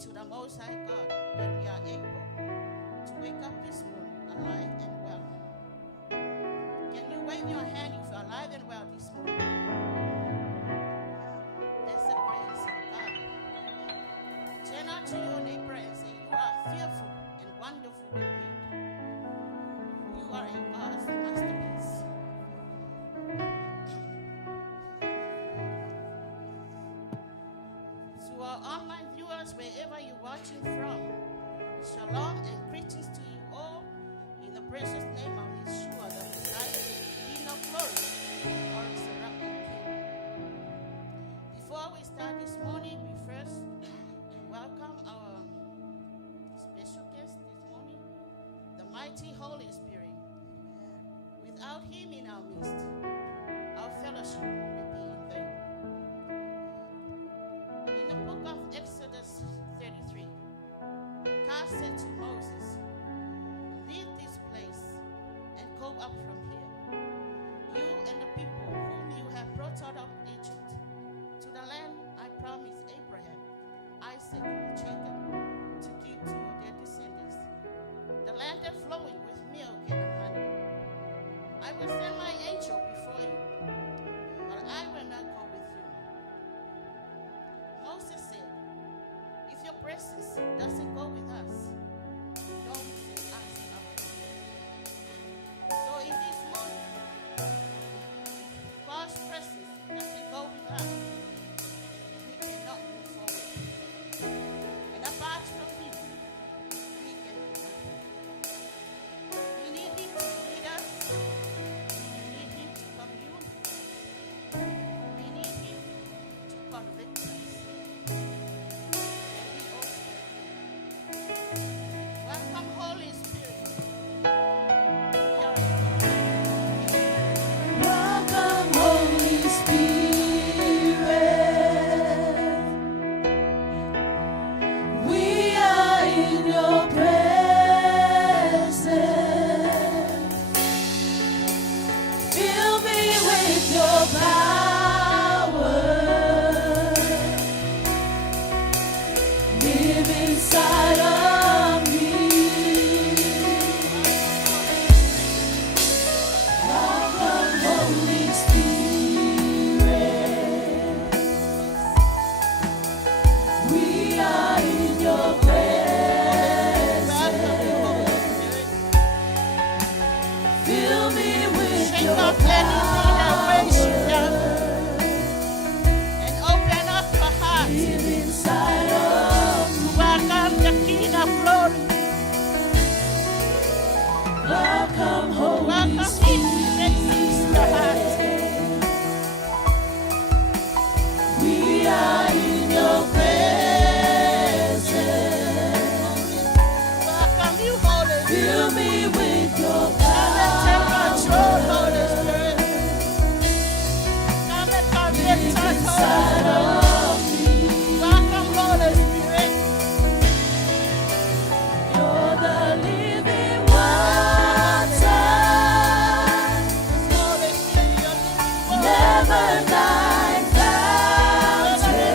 to the Most High God that we are able to wake up this morning alive and well. Can you wave your hand if you're alive and well this morning? That's the grace of God. Turn out to your neighbor and say, you are fearful and wonderfully made. You are in God's masterpiece. To our online viewers, wherever you're watching from, shalom and greetings to you all in the precious name of Yeshua, the Messiah, King of glory, our resurrected King. Before we start this morning, we first welcome our special guest this morning, the mighty Holy Spirit. Without him in our midst, our fellowship will be in vain. In the book of Exodus 33, God said to Moses, leave this place and go up from here, you and the people whom you have brought out of Egypt, to the land I promised Abraham, Isaac, Jacob, to give to their descendants, the land that flowing with milk and honey. I will send my angel before you, but I will not go with you. Moses said, if your presence doesn't go with us, don't send us away. So in this morning, God's presence doesn't go with us, we cannot move forward. And apart from him, we can do nothing. We need him to lead us. We need him to commune. We need him to convict us. And we also welcome Holy Spirit. Welcome, Holy Spirit. We are in your presence. Fill me with your power. Live inside of me. Welcome, Holy Spirit. We are in your presence. Fill me with Shake your off anything that weighs you down power. and open up your heart. Live inside of me. Welcome the King of glory. Welcome, Holy Welcome him to make peace in your heart. We are in your presence. Welcome you, Holy Spirit. Fill me with your Come and take power. control, Holy Spirit. Come and convict us, Holy Inside Spirit. of me. Welcome, Holy Spirit. You're the living water. Holy Spirit, you're the living Never water. die fountain.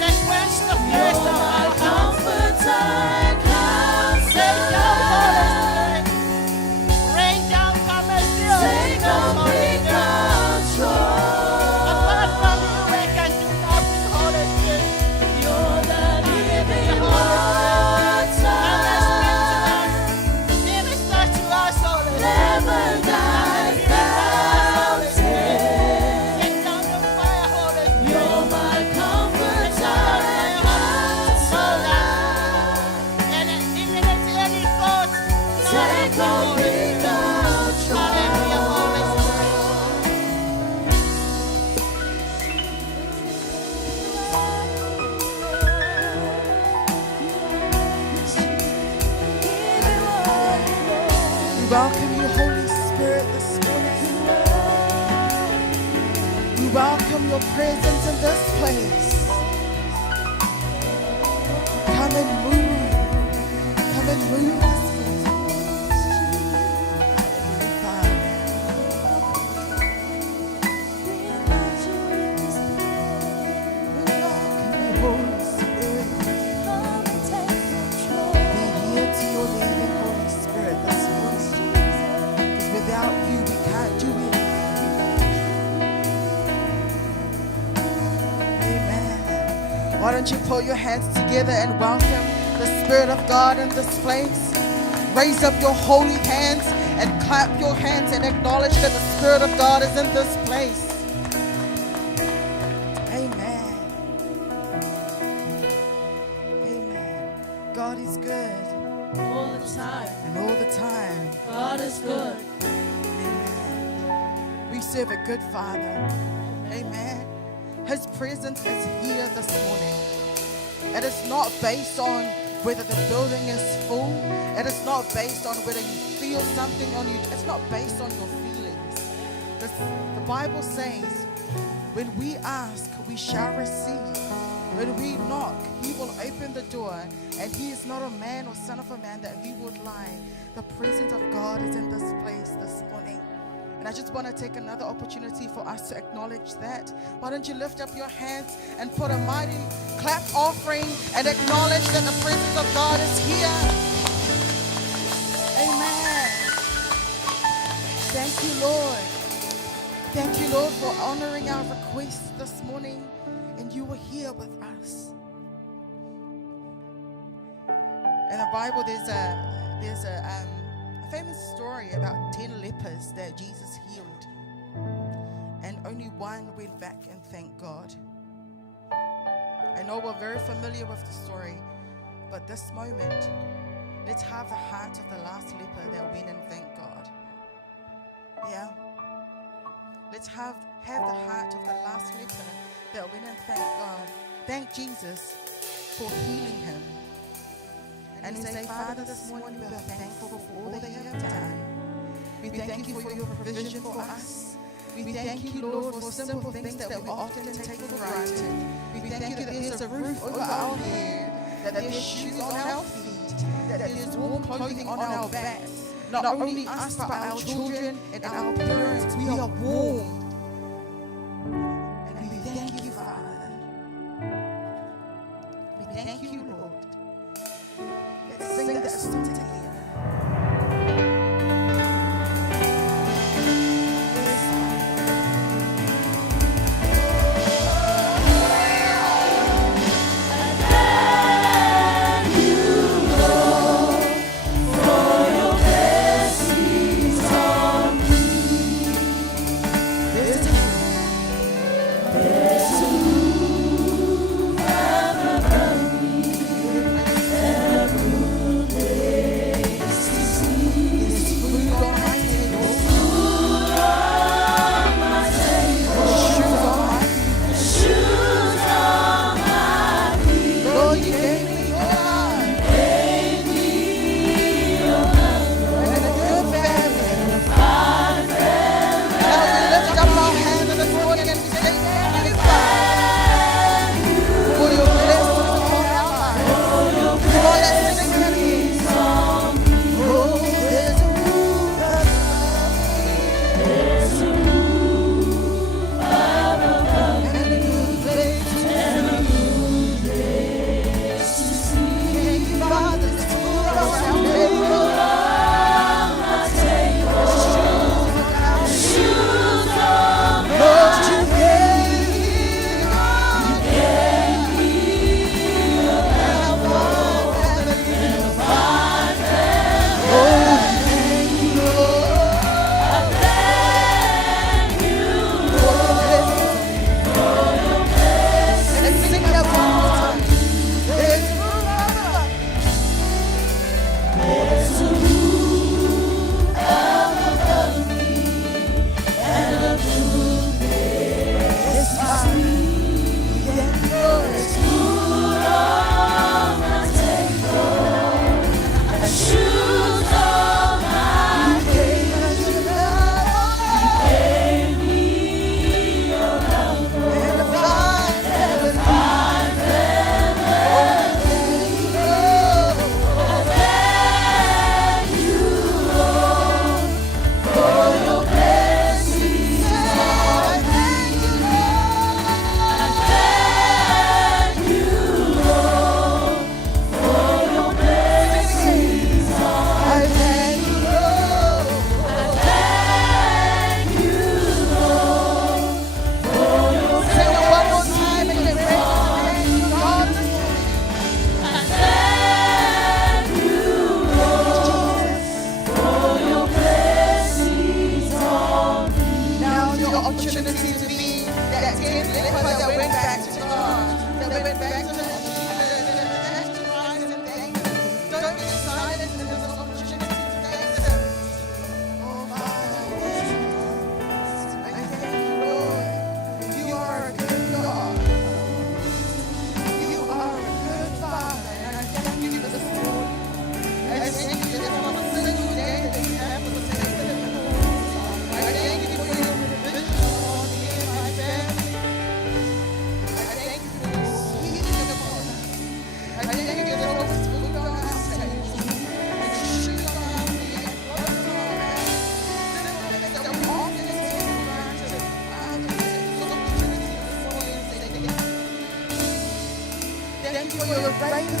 That quench the thirst of You're my our hearts. comforter and Rain down, Holy counselor. Spirit. Rain down, come and fill Take us, Holy complete Spirit. control. Apart from you, we can do nothing, Holy Spirit. You're the living Come water. and minister to us, Holy Spirit. Never die fountain. Take down your fire, Holy Spirit. You're my comforter and counselor. And eliminate any thoughts not Take of you, Holy complete Spirit. Hallelujah, Holy control. Spirit. We welcome you, Holy Spirit, this morning. We welcome your presence in this place. Come and move. Come and move this place. Hallelujah, Father. We welcome you, Holy Spirit. Without you, we can't do anything. Amen. Why don't you put your hands together and welcome the Spirit of God in this place? Raise up your holy hands and clap your hands and acknowledge that the Spirit of God is in this place. Amen. Amen. God is good. All the time. And all the time. God is good. Amen. We serve a good Father. Amen. His presence is here this morning. It is not based on whether the building is full. It is not based on whether you feel something on you. It's not based on your feelings. The Bible says, when we ask, we shall receive. When we knock, he will open the door. And he is not a man or son of a man that he would lie. The presence of God is in this place this morning. And I just want to take another opportunity for us to acknowledge that. Why don't you lift up your hands and put a mighty clap offering and acknowledge that the presence of God is here. Amen. Thank you, Lord. Thank you, Lord, for honoring our request this morning. And you were here with us. In the Bible, there's a famous story about 10 lepers that Jesus healed, and only one went back and thanked God. I know we're very familiar with the story, but this moment, let's have the heart of the last leper that went and thanked God. Yeah? Let's have the heart of the last leper that went and thanked God. Thank Jesus for healing him. And say, Father, this morning we are thankful for all that you have done. We thank you for your provision for us. We thank you, Lord, for simple things that we often take for granted. We thank you that there's a roof over our head, that there's shoes on our feet, that there's warm clothing on our backs. Not only us, but our children and our parents, we are warm. And we thank you, Father. We thank you, Lord. Let's sing that song together. There's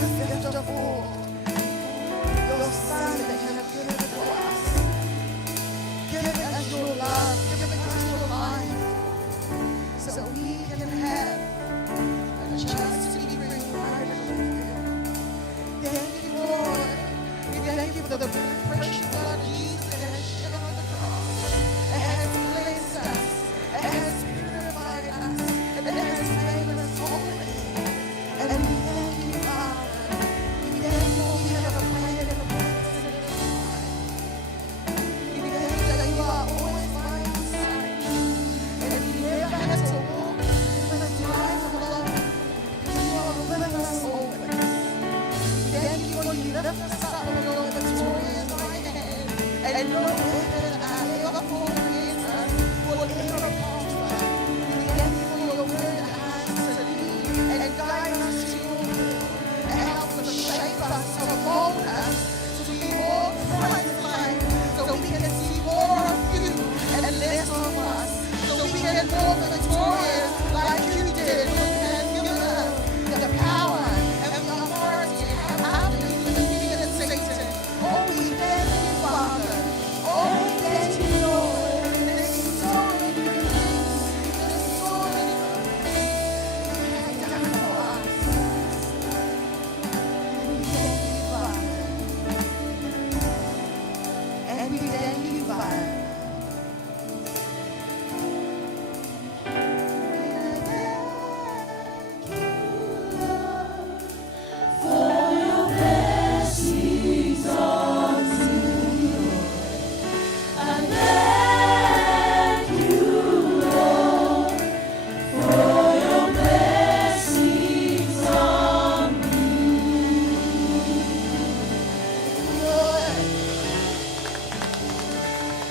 the gift of all. Your Son that you have given for us. Giving us your love, giving us your life, so we can have a chance to be reunited with you. Thank you, Lord. We thank you for the precious blood of Jesus that has shed on the cross. It has cleansed us. It has purified us. And it has made us holy. And we thank you, Father. We thank you we have a plan and a purpose in this life. We thank you that you are always by our side. And we never have to walk in this life alone. You are with us always. Thank you for you lift us up with your victorious right hand. And no weapon ever formed against us will ever prosper. We thank you for your word that has to lead and guide us to your will. And help to shape us, to mold us, to be more Christ-like, so we can see more of you and less of us. So we can walk victorious like you did. So you have given us the power and the authority to have happening to defeat Satan. Oh, we thank you, Father. Oh, we thank you, Lord. There's so many good things. There's so many good things you have done for us. And we thank you, Father. And we thank you, Father.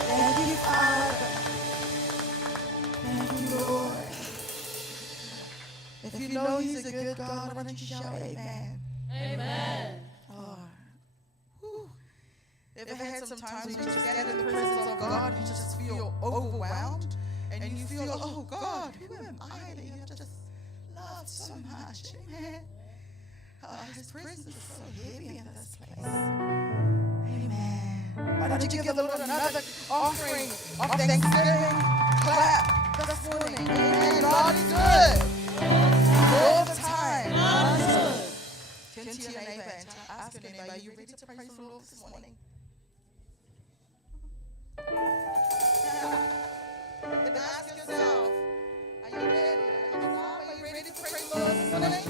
Thank you, Father. Thank you, Lord. If you know He's a good God, why don't you shout amen? Amen. Oh. Whew. Ever had some times when you stand in the presence of God, you just feel overwhelmed, and you feel, oh God, who am I that you just love so much? Amen. His presence is so heavy in this place. Amen. Why don't you give the Lord another offering of thanksgiving? Clap this morning. Amen. God is good. All the time. Turn to your neighbor and ask your neighbor, are you ready to praise the Lord this morning? Then ask yourself, are you ready? Are you ready to praise the Lord this morning?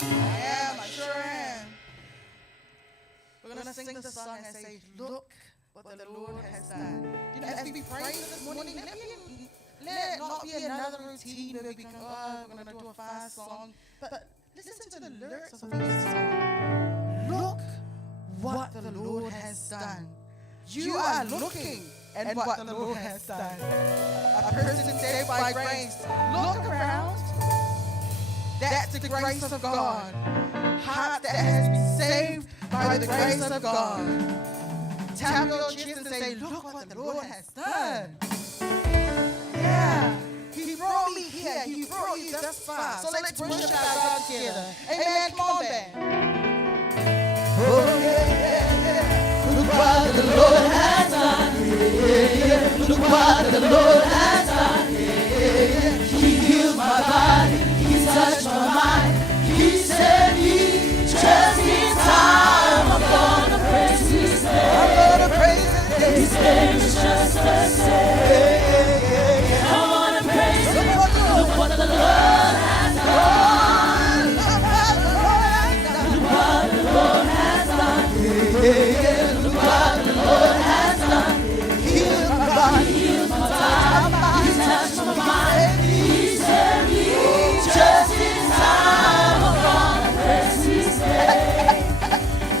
I am, I sure am. We're going to sing the song and say, look what the Lord has done. You know, as we praise this morning, let it not be another routine where we can, we're going to do a fast song. But listen to the lyrics of this song. Look what the Lord has done. You are looking at what the Lord has done. A person saved by grace. Look around. That's the grace of God. Heart that has been saved by the grace of God. Tap your chest and say, look what the Lord has done. Yeah. He brought me here. He brought you this far. So let's worship our God together. Amen. Come on, band. Oh, yeah, yeah, yeah. Look what the Lord has done. Yeah, yeah, yeah. Look what the Lord has done. Yeah, yeah, yeah. He healed my body. He touched my mind. He said me just in time. I'm gonna praise His name. I'm gonna praise His name. His name is just the same. I wanna praise Him. Look what the Lord has done. Look what the Lord has done. Look what the Lord has done. Healed my body. Healed my body. He touched my mind. He said me just in time. I'm gonna praise His name.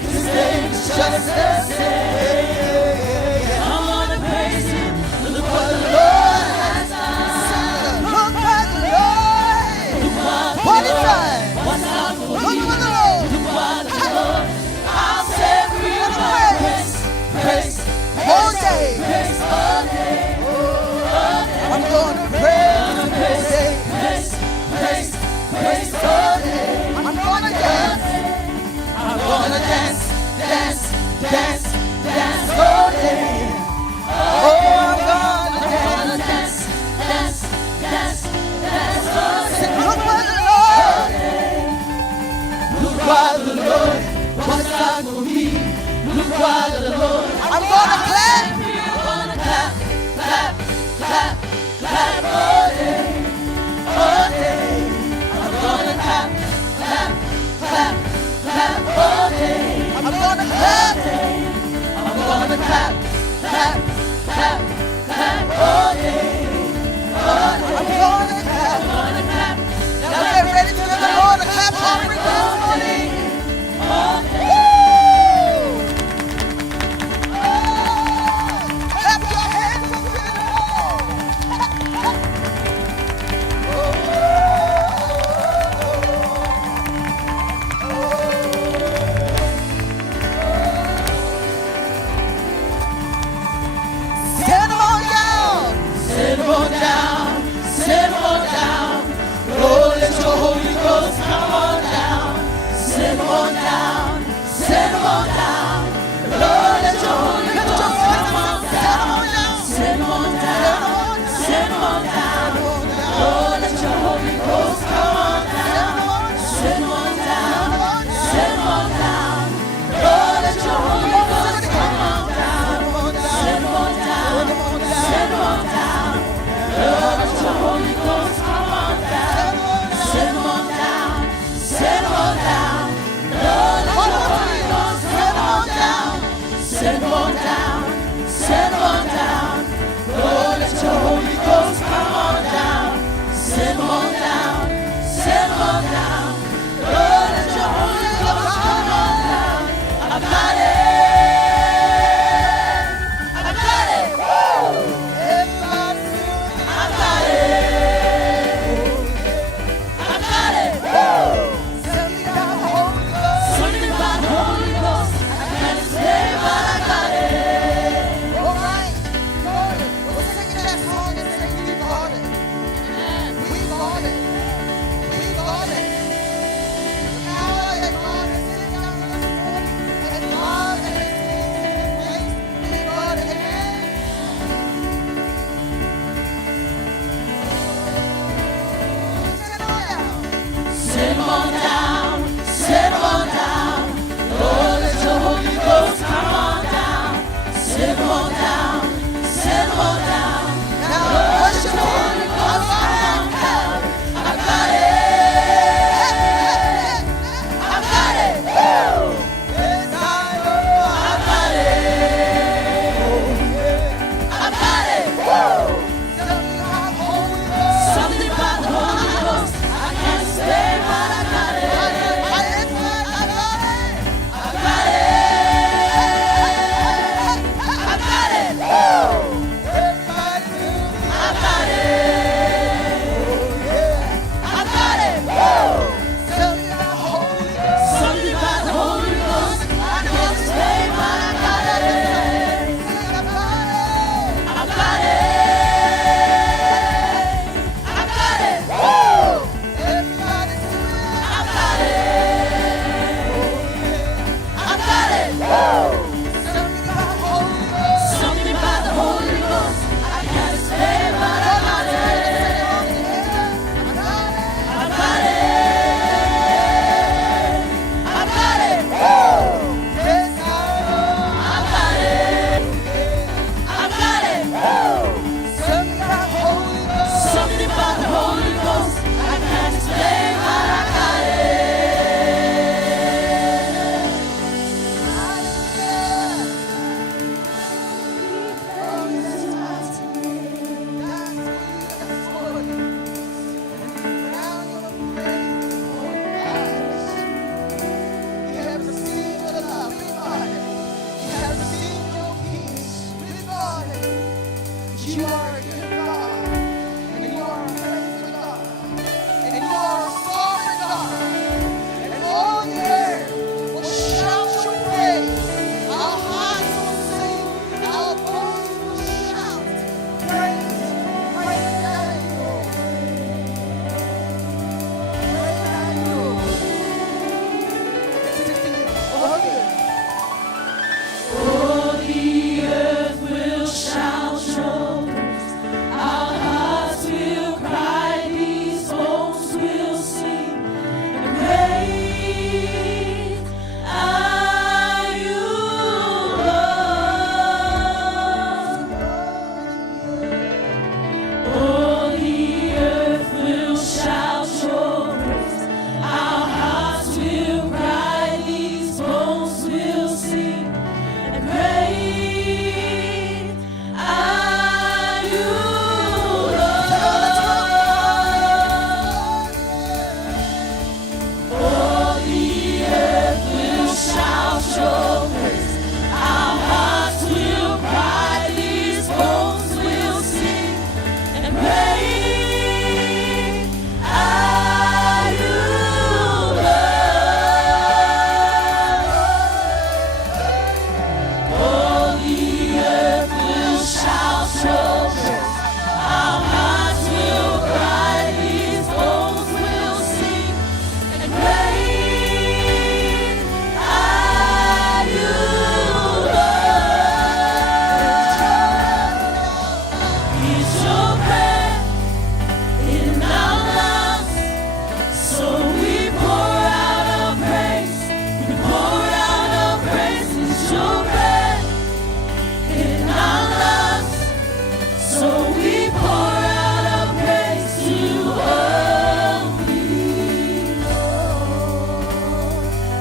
His name is just the same. I wanna praise Him. Look what the Lord has done. Look what the Lord. What He done. What's up for you? Look what the Lord. Look what the Lord. I'll say praise, praise, all day, praise all day. I'm gonna praise, praise, praise, praise all day. I'm gonna dance. dance, dance, dance all day. Oh, I'm gonna dance, dance, dance, dance all day. Sing, look what the Lord, look what the Lord was done for me. Look what the Lord. I'm gonna clap, I'm gonna clap, clap, clap, clap all day, all day. I'm gonna clap, clap, clap, clap all day. I'm gonna clap, I'm gonna clap, clap, clap, clap all day. I'm gonna clap, now get ready to give the Lord a clap offering this morning. All day. Clap your hands up to the Lord. Send them on down. Send them on down. Send them on down. Oh, let your Holy Ghost come on down. Send them on down. Send them on down. Lord, let your Holy Ghost come on down. Send them on down. Send them on down. Lord, let your Holy Ghost come on down. Send them on down. Send them on down. Lord, let your Holy Ghost come on down. Send them on down. Send them on down. Lord, let your Holy Ghost come on down. Send them on down. Send them on down. Lord, let your Holy Ghost come on down. Send them on down. Send them on down. Lord, let your Holy Ghost come on down. Send them on down. Send them on down. Lord, let your Holy Ghost come on down. I got it. I got it. Woo! Everybody feel it. I got it. I got it. Woo! Something about the Holy Ghost. Something about the Holy Ghost. I can't explain, but I got it. All right. Good. We're singing that song and saying we got it. We got it. We got it. The power that God is sitting down in this morning and God that is in this place. We got it. Amen. Send them on down. Send them on down. Lord, let your Holy Ghost come on down. Send them on down. Send them on down. Now worship Holy Ghost come on down. I got it. I got it. Woo! Yes, I got it. I got it. Woo! Something about Holy Ghost. Something about the Holy Ghost. I can't explain, but I got it. I got it. I got it. I got it. Woo! Everybody do it. I got it. I got it. Woo! Something about Holy Ghost. Something about the Holy Ghost. I can't explain, but I got it. I got it. I got it. Woo! Everybody do it. I got it. I got it. Woo! Something about Holy Ghost. Something about the Holy Ghost. I can't explain, but I got it. I got it. I got it. I got it. Woo! Yes, I got it. I got it. Woo! Something about Holy Ghost. Something about the Holy Ghost. I can't explain, but I got it. You are a good God, and you are a faithful God, and you are a sovereign God, and all the earth will shout your praise. Our hearts will sing, our voice will shout praise, praise thy Lord. Praise thy Lord. 60 years. Oh, okay.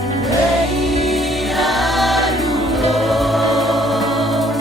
Great are you, Lord.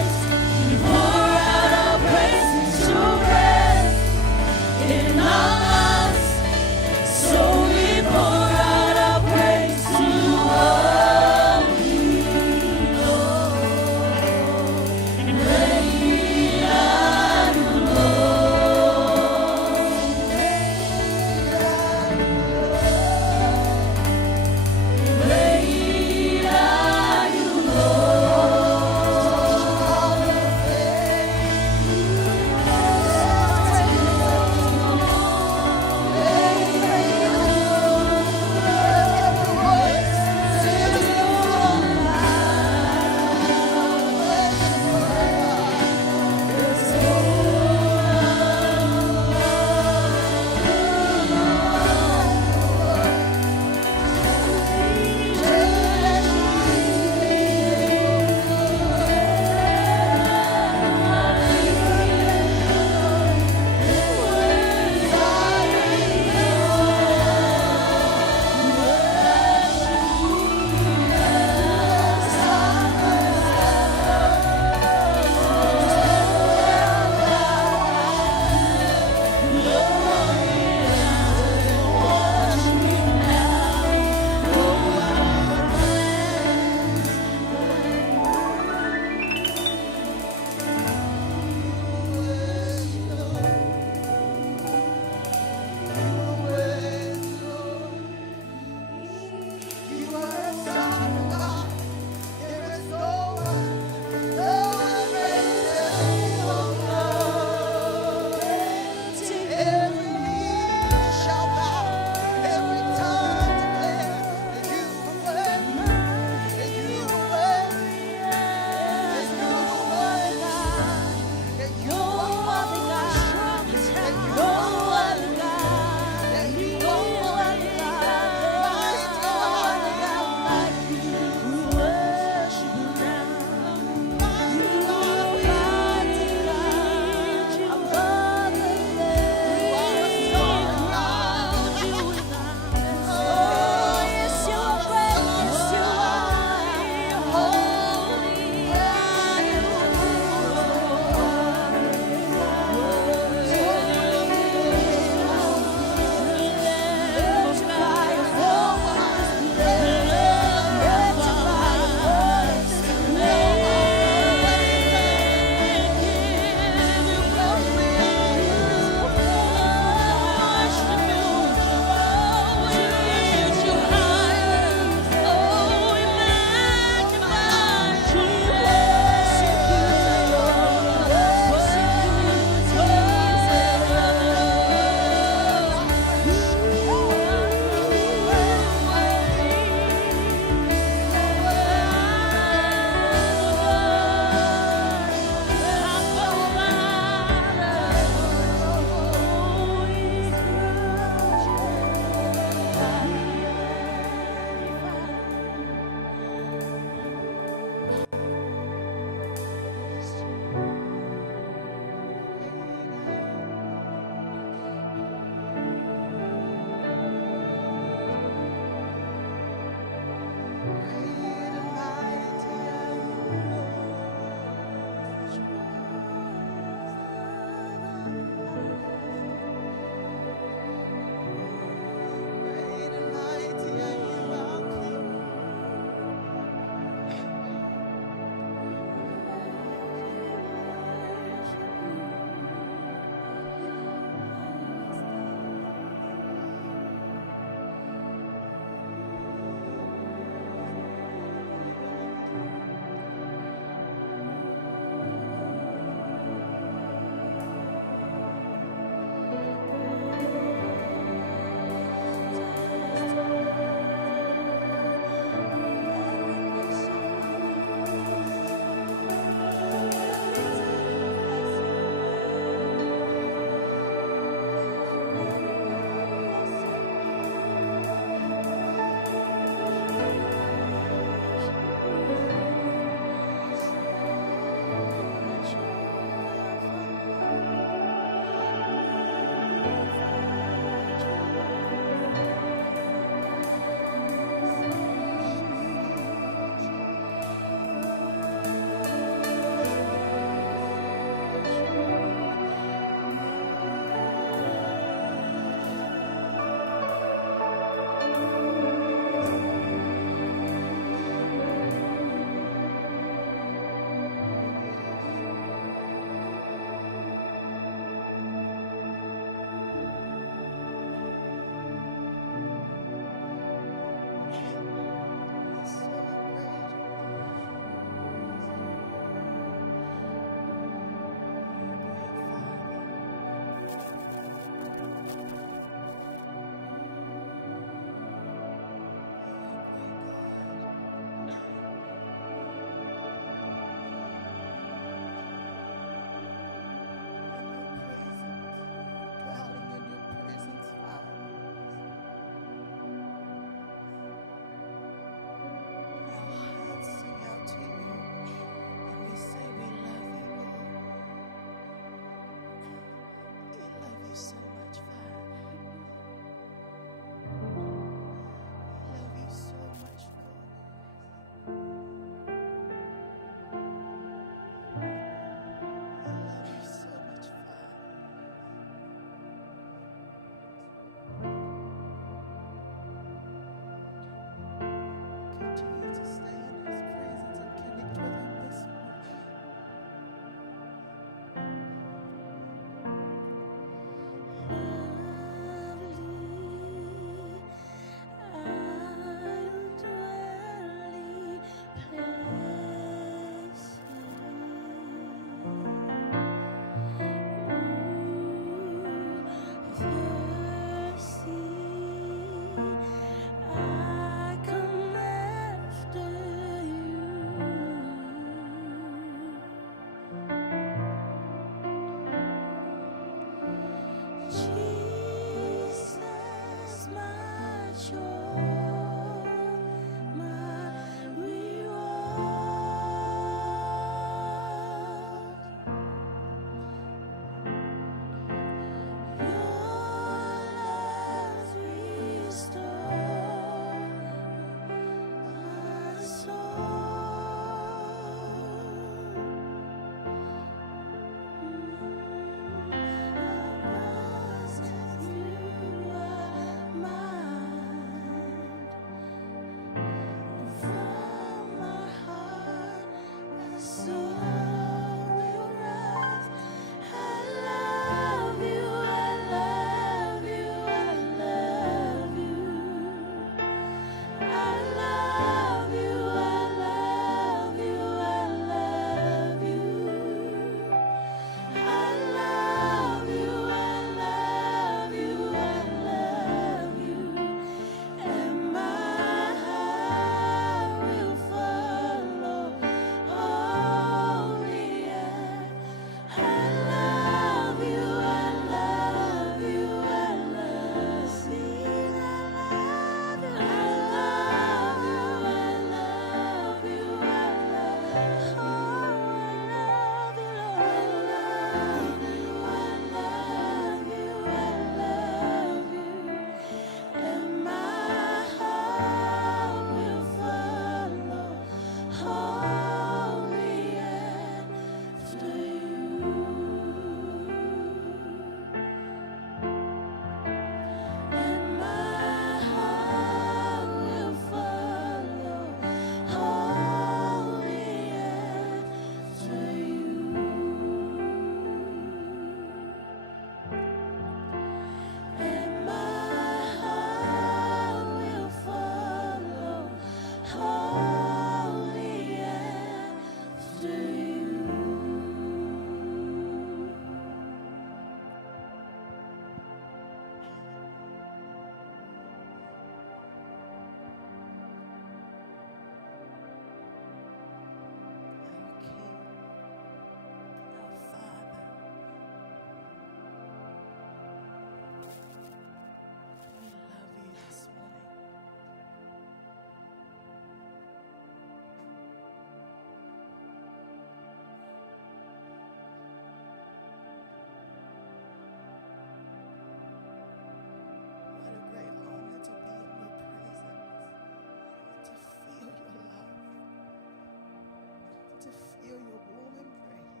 feel your warm embrace.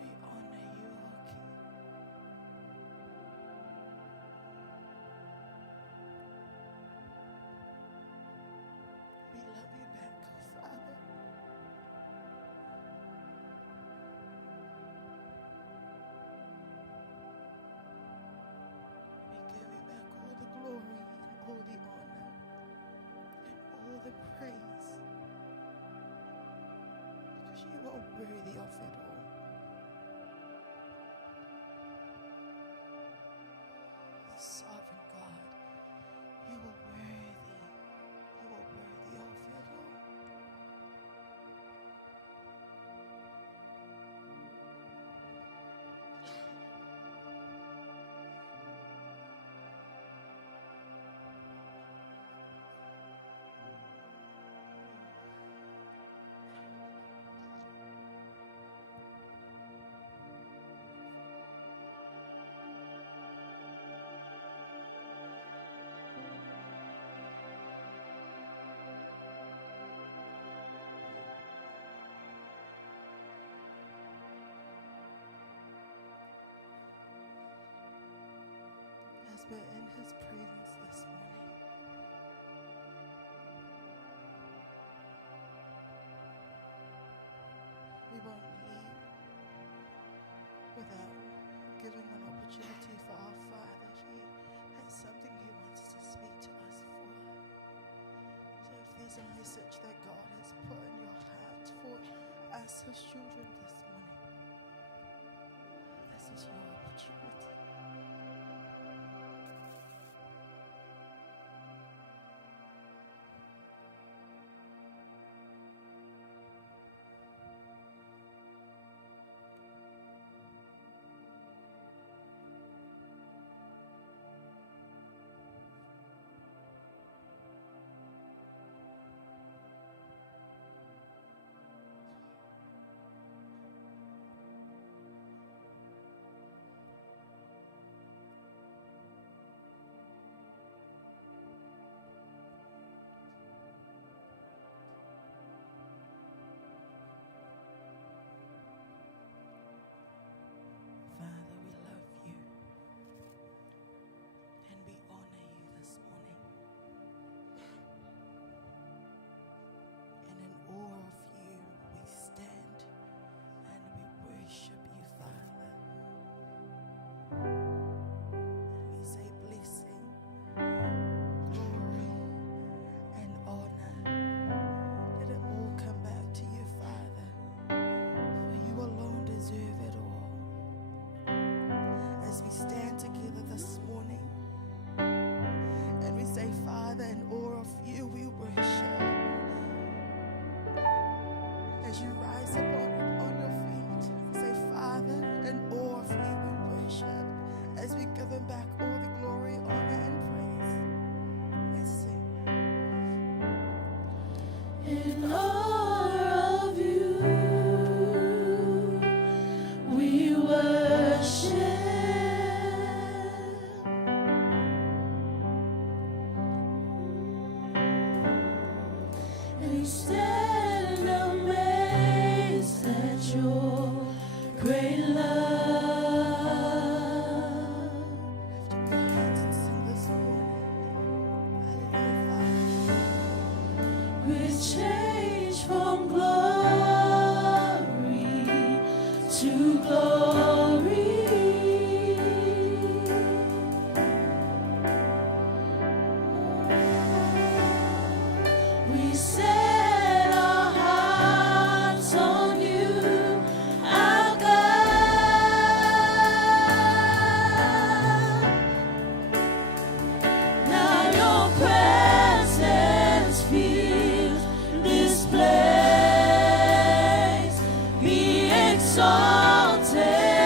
We honor you, O King. We love you back, O Father. We give you back all the glory and all the honor and all the praise, because you are worthy of it all. Sovereign God, you are worthy. You are worthy of it all. As we're in his presence this morning, we won't leave without giving an opportunity for our Father. He has something he wants to speak to us for. So if there's a message that God has put in your heart for us, his children, this morning, this is your opportunity. Father, we love you and we honor you this morning. And in awe of you, we stand and we worship you, Father. And we say blessing, glory, and honor. Let it all come back to you, Father, for you alone deserve it all. As we stand together this morning and we say, Father, in awe of you we worship. As you rise up on your feet, say, Father, in awe of you we worship. As we give him back all the glory, honor, and praise. Let's sing. In awe of you, we worship. And we stand amazed at your great love. Lift up your hands and sing this morning. Hallelujah, Father. We're changed from glory to glory. We set our hearts on you, our God. Now your presence fills this place. Be exalted.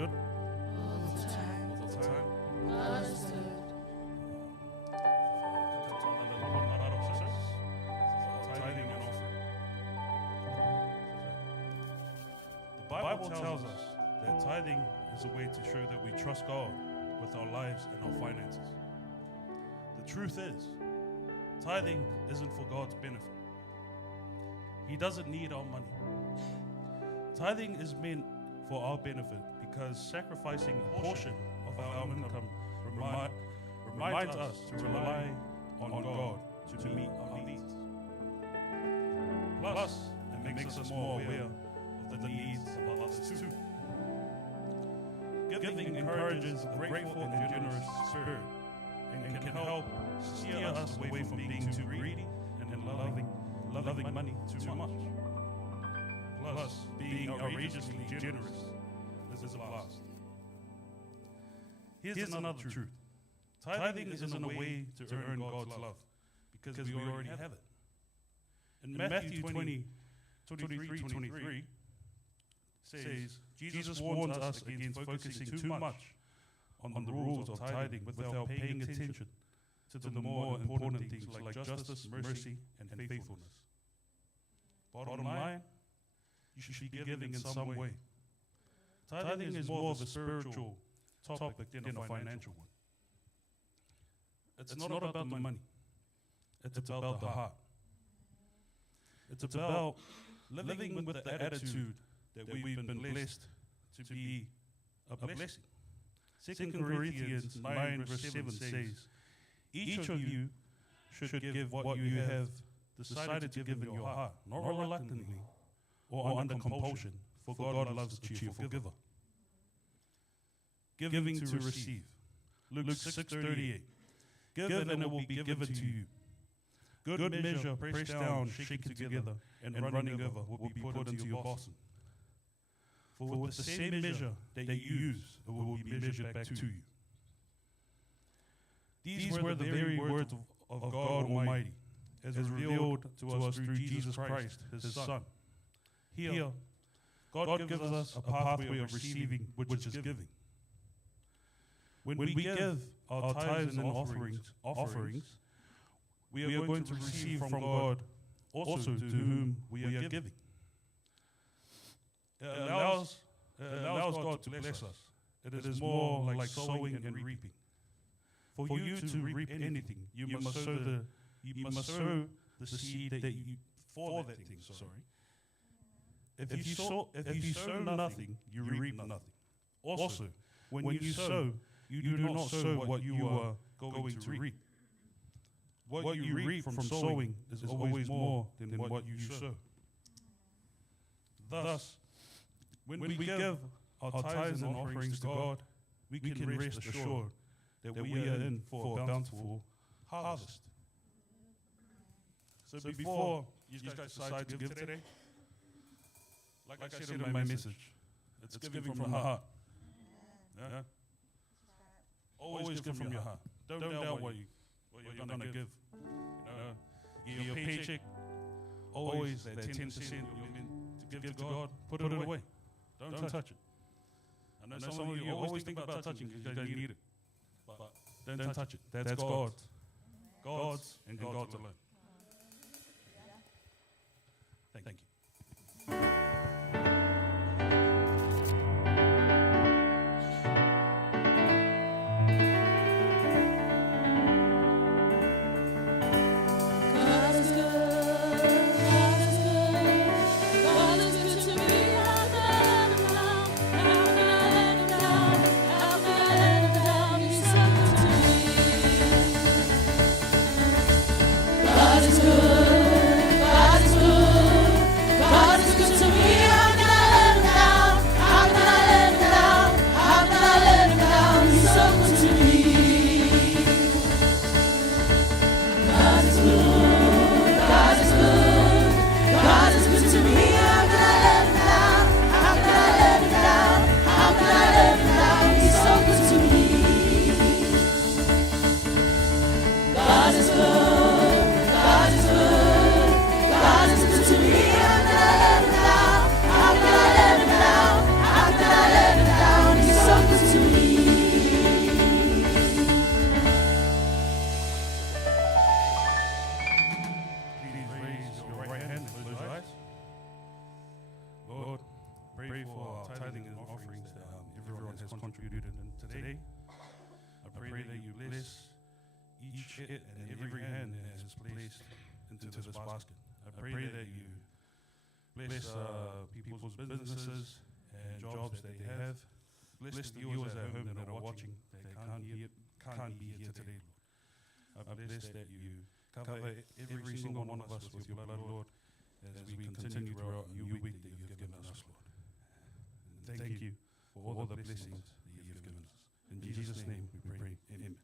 good? All the time. All the time? God is good. Tithing and offering. The Bible tells us that tithing is a way to show that we trust God with our lives and our finances. The truth is, tithing isn't for God's benefit. He doesn't need our money. Tithing is meant for our benefit because sacrificing a portion of our income reminds us to rely on God to meet our needs. Plus, it makes us more aware of the needs of others too. Giving encourages a grateful and generous spirit and can help steer us away from being too greedy and loving money too much. Plus, being outrageously generous is a blast. Here's another truth. Tithing isn't a way to earn God's love because we already have it. In Matthew 23 says, Jesus warns us against focusing too much on the rules of tithing without paying attention to the more important things like justice, mercy, and faithfulness. Bottom line, you should be giving in some way. Tithing is more of a spiritual topic than a financial one. It's not about the money. It's about the heart. It's about living with the attitude that we've been blessed to be a blessing. 2 Corinthians 9 verse 7 says, each of you should give what you have decided to give in your heart, not reluctantly or under compulsion, for God loves a cheerful giver. Giving to receive. Luke 6:38. Give and it will be given to you. Good measure, pressed down, shaken together, and running over will be put into your bosom. For with the same measure that you use, it will be measured back to you. These were the very words of God Almighty, as revealed to us through Jesus Christ, His Son. Here, God gives us a pathway of receiving, which is giving. When we give our tithes and offerings, we are going to receive from God also to whom we are giving. It allows God to bless us. It is more like sowing and reaping. For you to reap anything, you must sow the seed that you for that thing. Sorry. If you sow nothing, you reap nothing. Also, when you sow, you do not sow what you are going to reap. What you reap from sowing is always more than what you sow. Thus, when we give our tithes and offerings to God, we can rest assured that we are in for a bountiful harvest. So before you guys decide to give today, like I said in my message, it's giving from the heart. Yeah? Always give from your heart. Don't doubt what you're going to give. Your paycheck, always that 10% you're meant to give to God, put it away. Don't touch it. I know some of you always think about touching because you need it. But don't touch it. That's God. God's and God's alone. Thank you. God is good, God is good, God is good to me. How can I let him down? How can I let him down? How can I let him down? He's so good to me. God is good, God is good, God is good to me. How can I let him down? How can I let him down? How can I let him down? He's so good to me. God is good, God is good, God is good to me. How can I let him down? How can I let him down? How can I let him down? He's so good to me. God is good, God is good, God is good to me. How can I let him down? How can I let him down? How can I let him down? He's contributed in today. I pray that you bless each hit and every hand that is placed into this basket. I pray that you bless people's businesses and jobs that they have. Bless the viewers at home that are watching that can't be here today, Lord. I bless that you cover every single one of us with your blood, Lord, as we continue throughout a new week that you've given us, Lord. And thank you for all the blessings that you've given us. In Jesus' name we pray. Amen.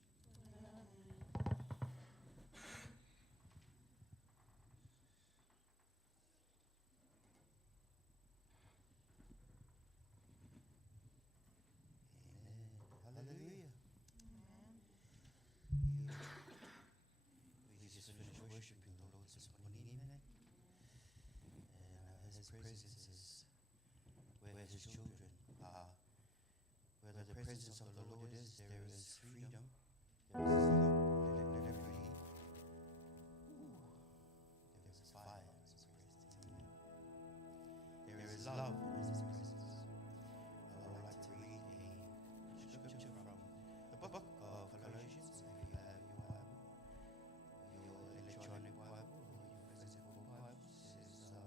Hallelujah. We just finished worshiping the Lord this morning evening. And His presence is where His children are. Where the presence of the Lord is, there is freedom. There is liberty. There is fire in His presence. There is love in His presence. I would like to read a scripture from the book of Colossians. If you have your Bible, your electronic Bible, or your physical Bible, this is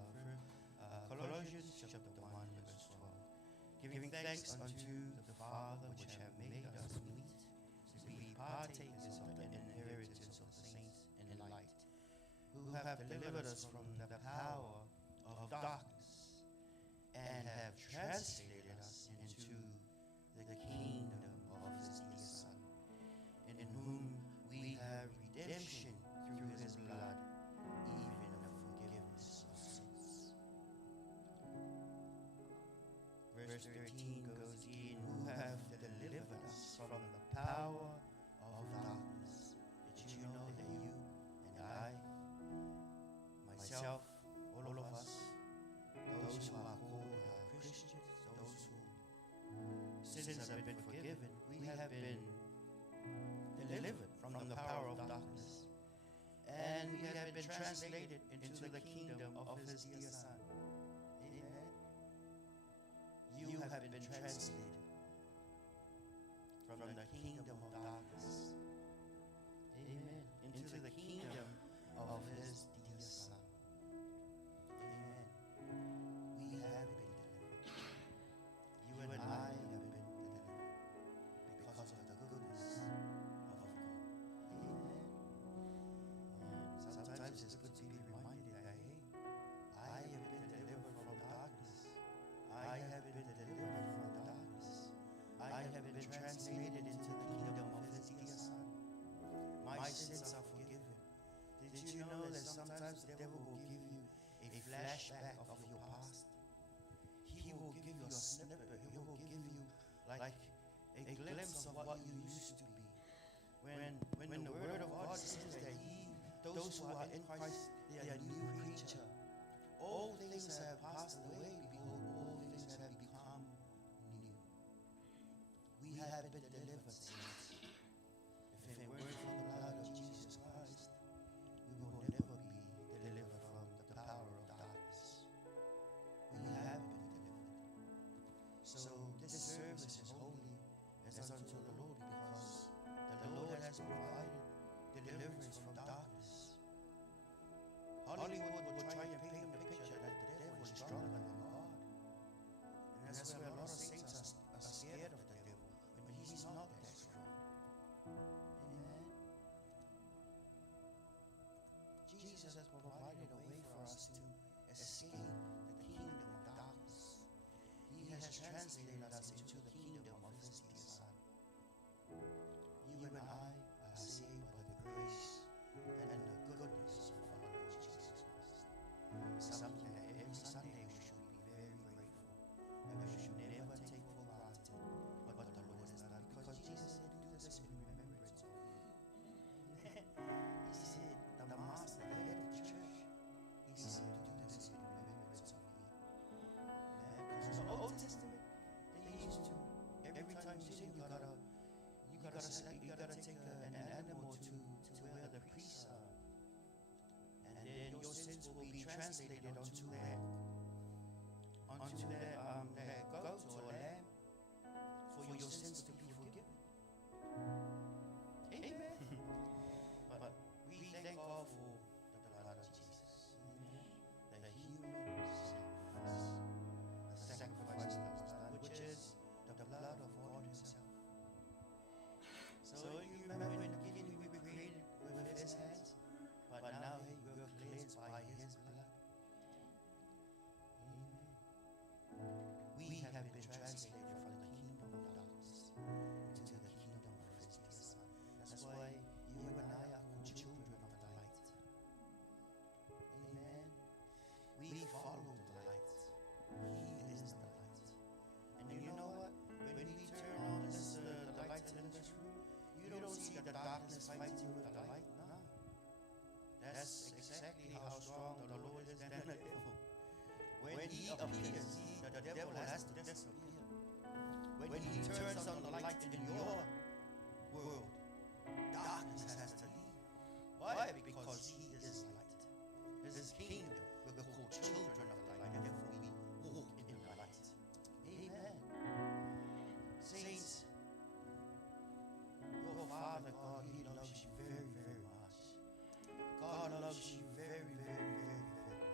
Colossians chapter 1, verse 12. Giving thanks unto the Father which hath made us meet to be partakers of the inheritance of the saints in light, who have delivered us from the power of darkness and have translated us into the kingdom of His dear Son, in whom we have redemption through His blood, even the forgiveness of sins. Verse 13 goes in, who have delivered us from the power of darkness. Did you know that you and I, myself, all of us, those who are called Christians, those whose sins have been forgiven, we have been delivered from the power of darkness, and we have been translated into the kingdom of His dear Son. Amen. You have been translated from the kingdom of darkness, amen, into the kingdom of His dear Son. Amen. We have been delivered. You and I have been delivered because of the goodness of God. Amen. And sometimes it's good to be reminded that, hey, I have been delivered from darkness. I have been delivered from darkness. I have been translated into the kingdom of His dear Son. My sins are forgiven. Did you know that sometimes the devil will give you a flashback of your past? He will give you a snippet. He will give you like a glimpse of what you used to be. When the Word of God says that those who are in Christ, they are a new creature. All things have passed away. Behold, all things have become new. We have been delivered, saints. If it weren't for the blood of Jesus Christ, we will never be delivered from the power of darkness. We have been delivered. So this service is holy as unto the Lord, because the Lord has provided deliverance from darkness. Hollywood will try and paint the picture that the devil is stronger than God. And that's where a lot of saints are scared of the devil, when he's not that strong. Amen. Jesus has provided a way for us to escape the kingdom of darkness. He has translated us into the kingdom of His dear Son. You and I are saved by the grace and the goodness of our Lord Jesus Christ. Something that every Sunday we should be very grateful, and we should never take for granted what the Lord has done, because Jesus said, do this in remembrance of me. He said, the master, the head of the church, he said, do this in remembrance of me. Because the Old Testament, they used to, every time you sin, you gotta take an animal to where the priests are, and then your sins will be translated onto that goat or lamb for your those sins to be forgiven. Amen. But we thank God for the blood of Jesus. The human sacrifice that was done, which is the blood of God Himself. So you remember in the beginning we were created with His hands, but now we were cleansed by His blood. Amen. We have been translated from the kingdom of darkness into the kingdom of His dear Son. That's why you and I are called children of the light. Amen. We follow the light. He is the light. And you know what? When we turn on this, the light in this room, you don't see the darkness fighting with the light. No. That's exactly how strong the Lord is than the devil. When He appears, the devil has to disappear. When He turns on the light in your world, darkness has to leave. Why? Because He is light. His kingdom, we're called children of the light, therefore we walk in the light. Amen. Saints, your Father God, He loves you very, very much. God loves you very, very, very, very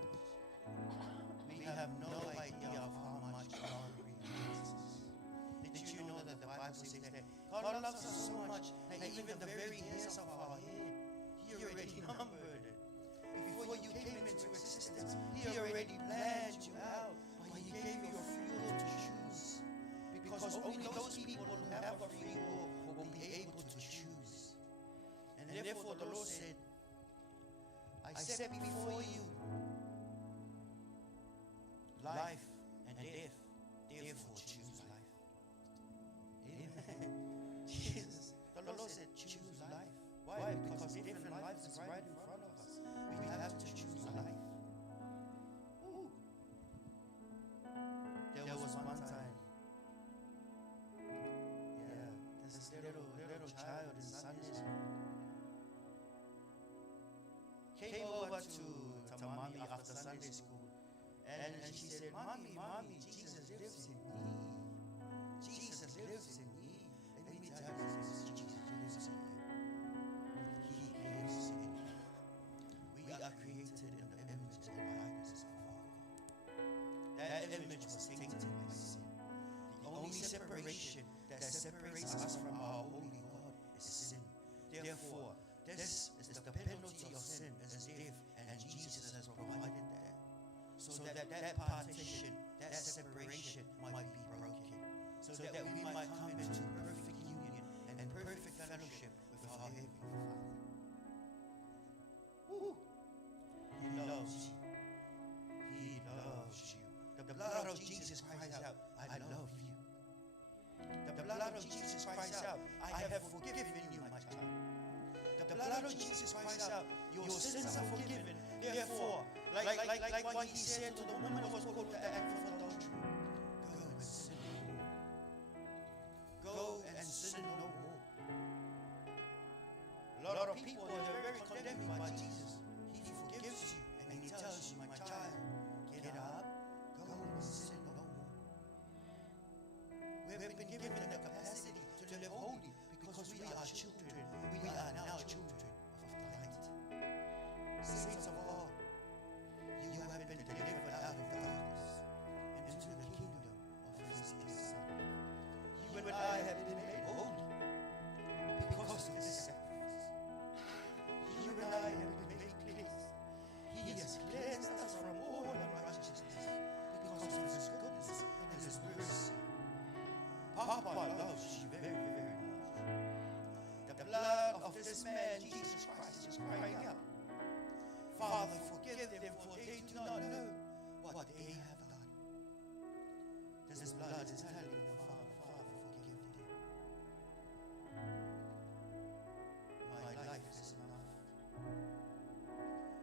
much. We have no idea of how much God really loves us. Did you know that the Bible says that God loves us so much that even the very hairs of our head, He already numbered it. Before you came into existence, He already planned you out, but He gave you a free will to choose. Because only those people who have a free will be able to choose. And therefore the Lord said, I set before you life and death, therefore choose life. Amen. Jesus, the Lord said choose life. Why? Because different life is right in front of us. We have to choose life. Ooh. There was one time, this little child in Sunday school came over to mommy after Sunday school, and she said, Mommy, Jesus lives in me. Jesus lives in me. Let me tell you this, Jesus lives in you. He lives in you. We are created in the image and likeness of our God. That image was tainted by sin. The only separation that separates us from our holy God is sin. Therefore, this is the penalty of sin is death, and Jesus has provided that. So that partition, that separation might be broken. So that we might come into perfect union and perfect fellowship with our Heavenly Father. Woo. He loves you. He loves you. The blood of Jesus cries out, I love you. The blood of Jesus cries out, I have forgiven you, my child. The blood of Jesus cries out, your sins are forgiven. Therefore, like what He said to the woman who was caught with the act of adultery, go and sin no more. Go and sin no more. A lot of people are very condemned by Jesus. He forgives you and He tells you, my child, get up, go and sin no more. We have been given the capacity to live holy because we are children. We are now children of the light. Saints of God, you have been delivered out of darkness into the kingdom of His dear Son. You and I have been made holy because of this sacrifice. You and I have been made cleansed. He has cleansed us from all unrighteousness because of His goodness and His mercy. Papa loves you very, very much. The blood of this man, Jesus Christ, is crying out, Father, forgive them, for they do not know what they have done. This blood is telling the Father, forgive them. My life is enough.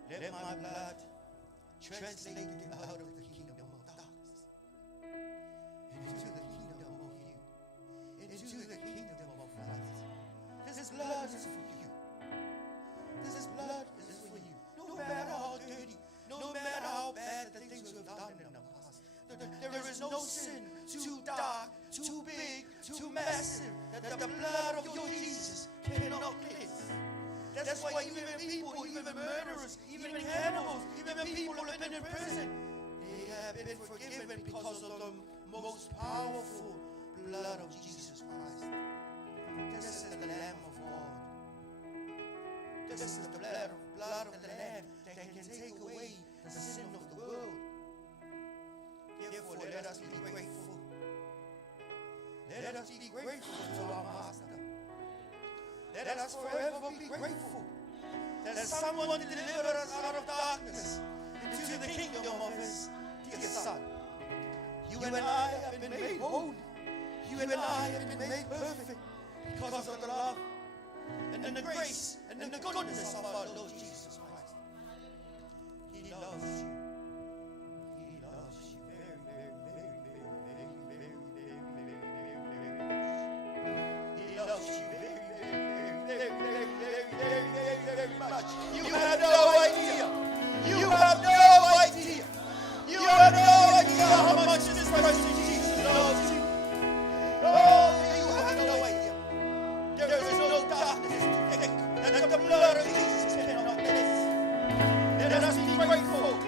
Let my blood translate them out of the kingdom of darkness into the kingdom of you, into the kingdom of light. This blood is for you. This blood is for you. No matter how dirty, no matter how bad the things we've done in the past, there is no sin too dark, too big, too massive That's why even people, even murderers, even cannibals, even people who have been in prison, they have been forgiven because of the most powerful blood of Jesus Christ. This is the Lamb of God. This is the blood of the Lamb that can take away the sin of the world. Therefore, let us be grateful. Let us be grateful to our Master. Let us forever be grateful that someone delivered us out of darkness into the kingdom of His dear Son. You and I have been made holy. You and I have been made perfect because of the love and the grace and the goodness of our Lord Jesus Christ. He loves you. He loves you very, very, very, very, very, very, very, very, very, very much. He loves you very, very, very, very, very, very, very, very much. You have no idea. You have no idea. You have no idea how much this person Jesus loves you. Oh, you have no idea. There is no darkness to think that the blood of Jesus cannot cleanse. Let us be grateful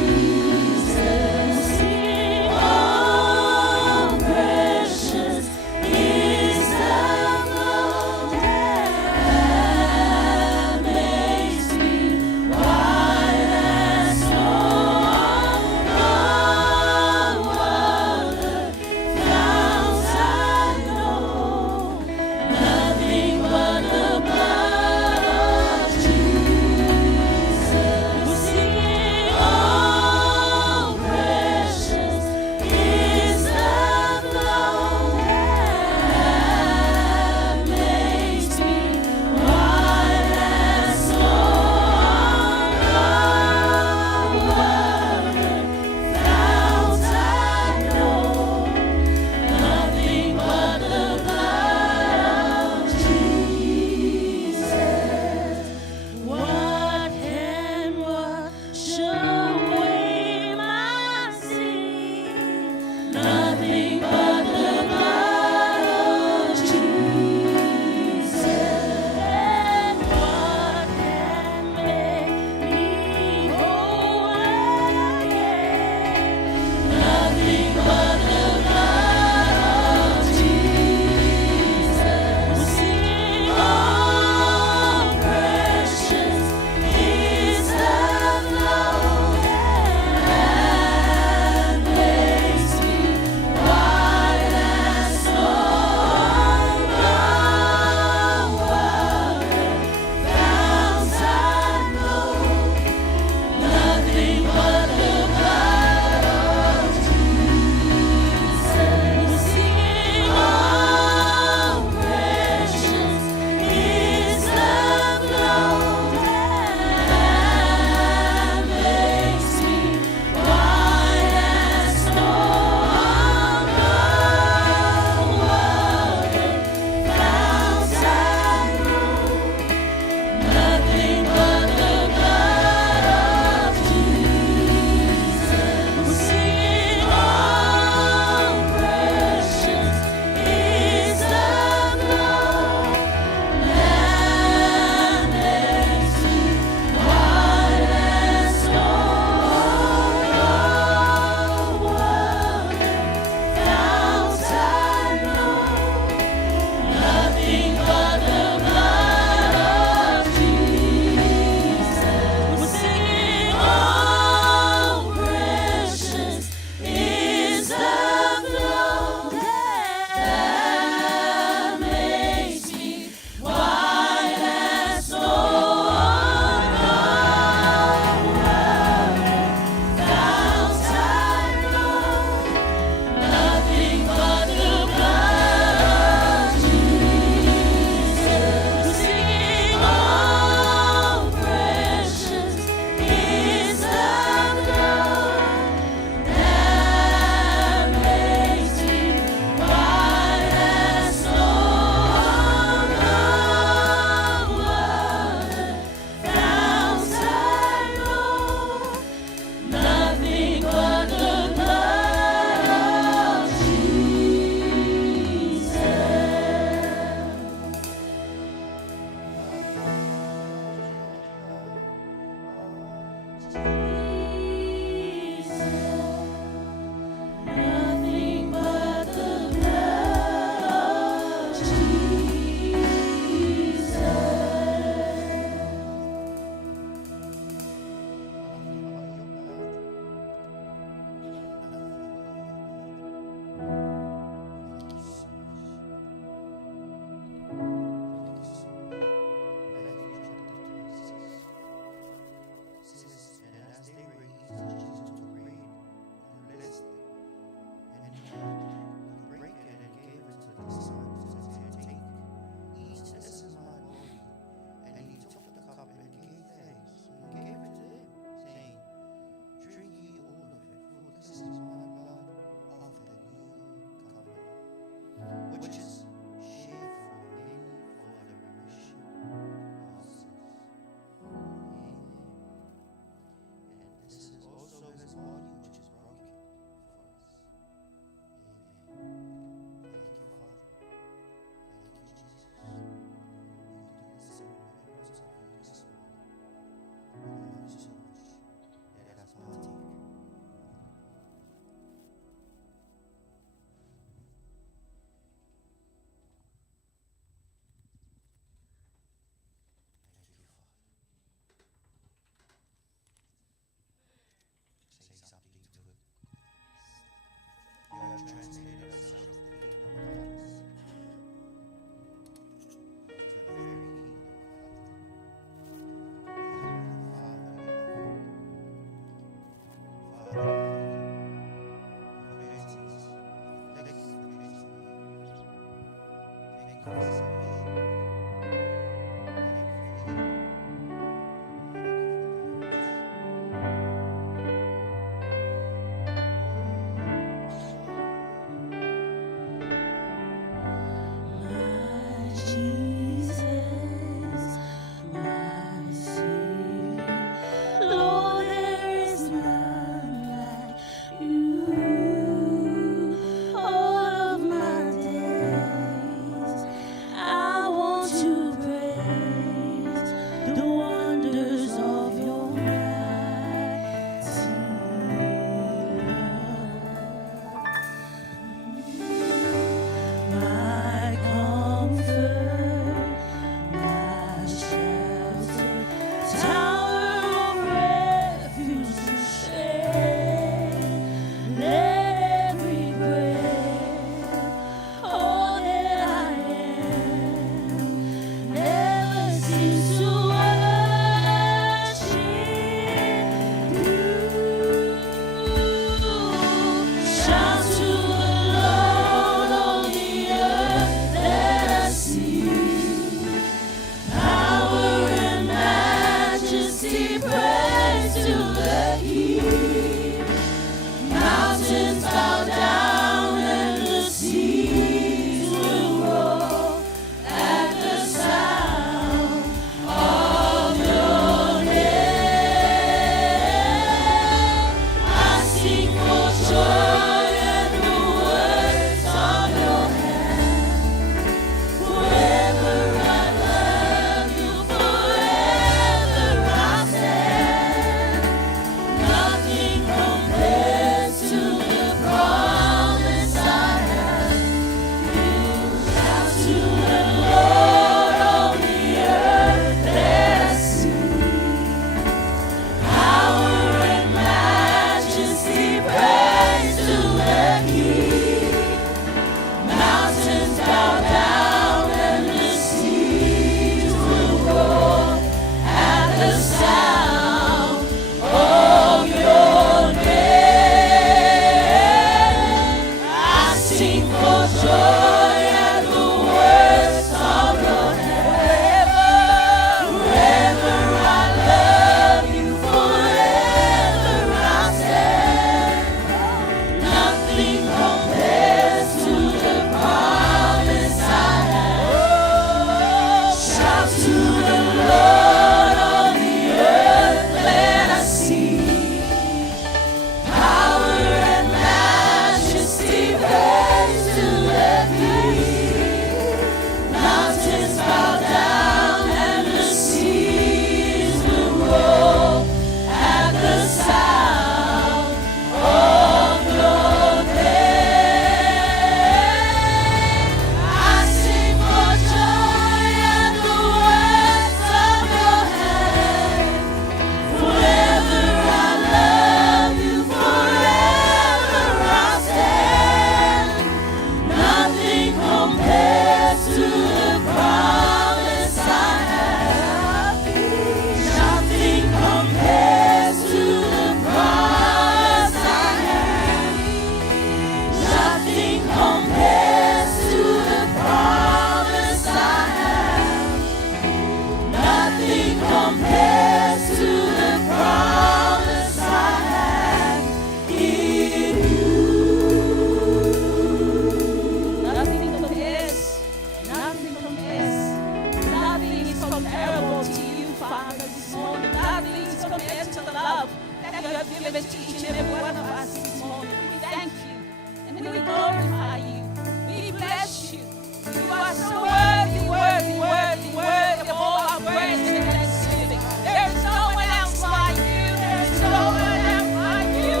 given to each and every one of us this morning. We thank you and we glorify you. We bless you. You are so worthy, worthy, worthy, worthy of all our praise and thanksgiving. There is no one else like you. There is no one else like you.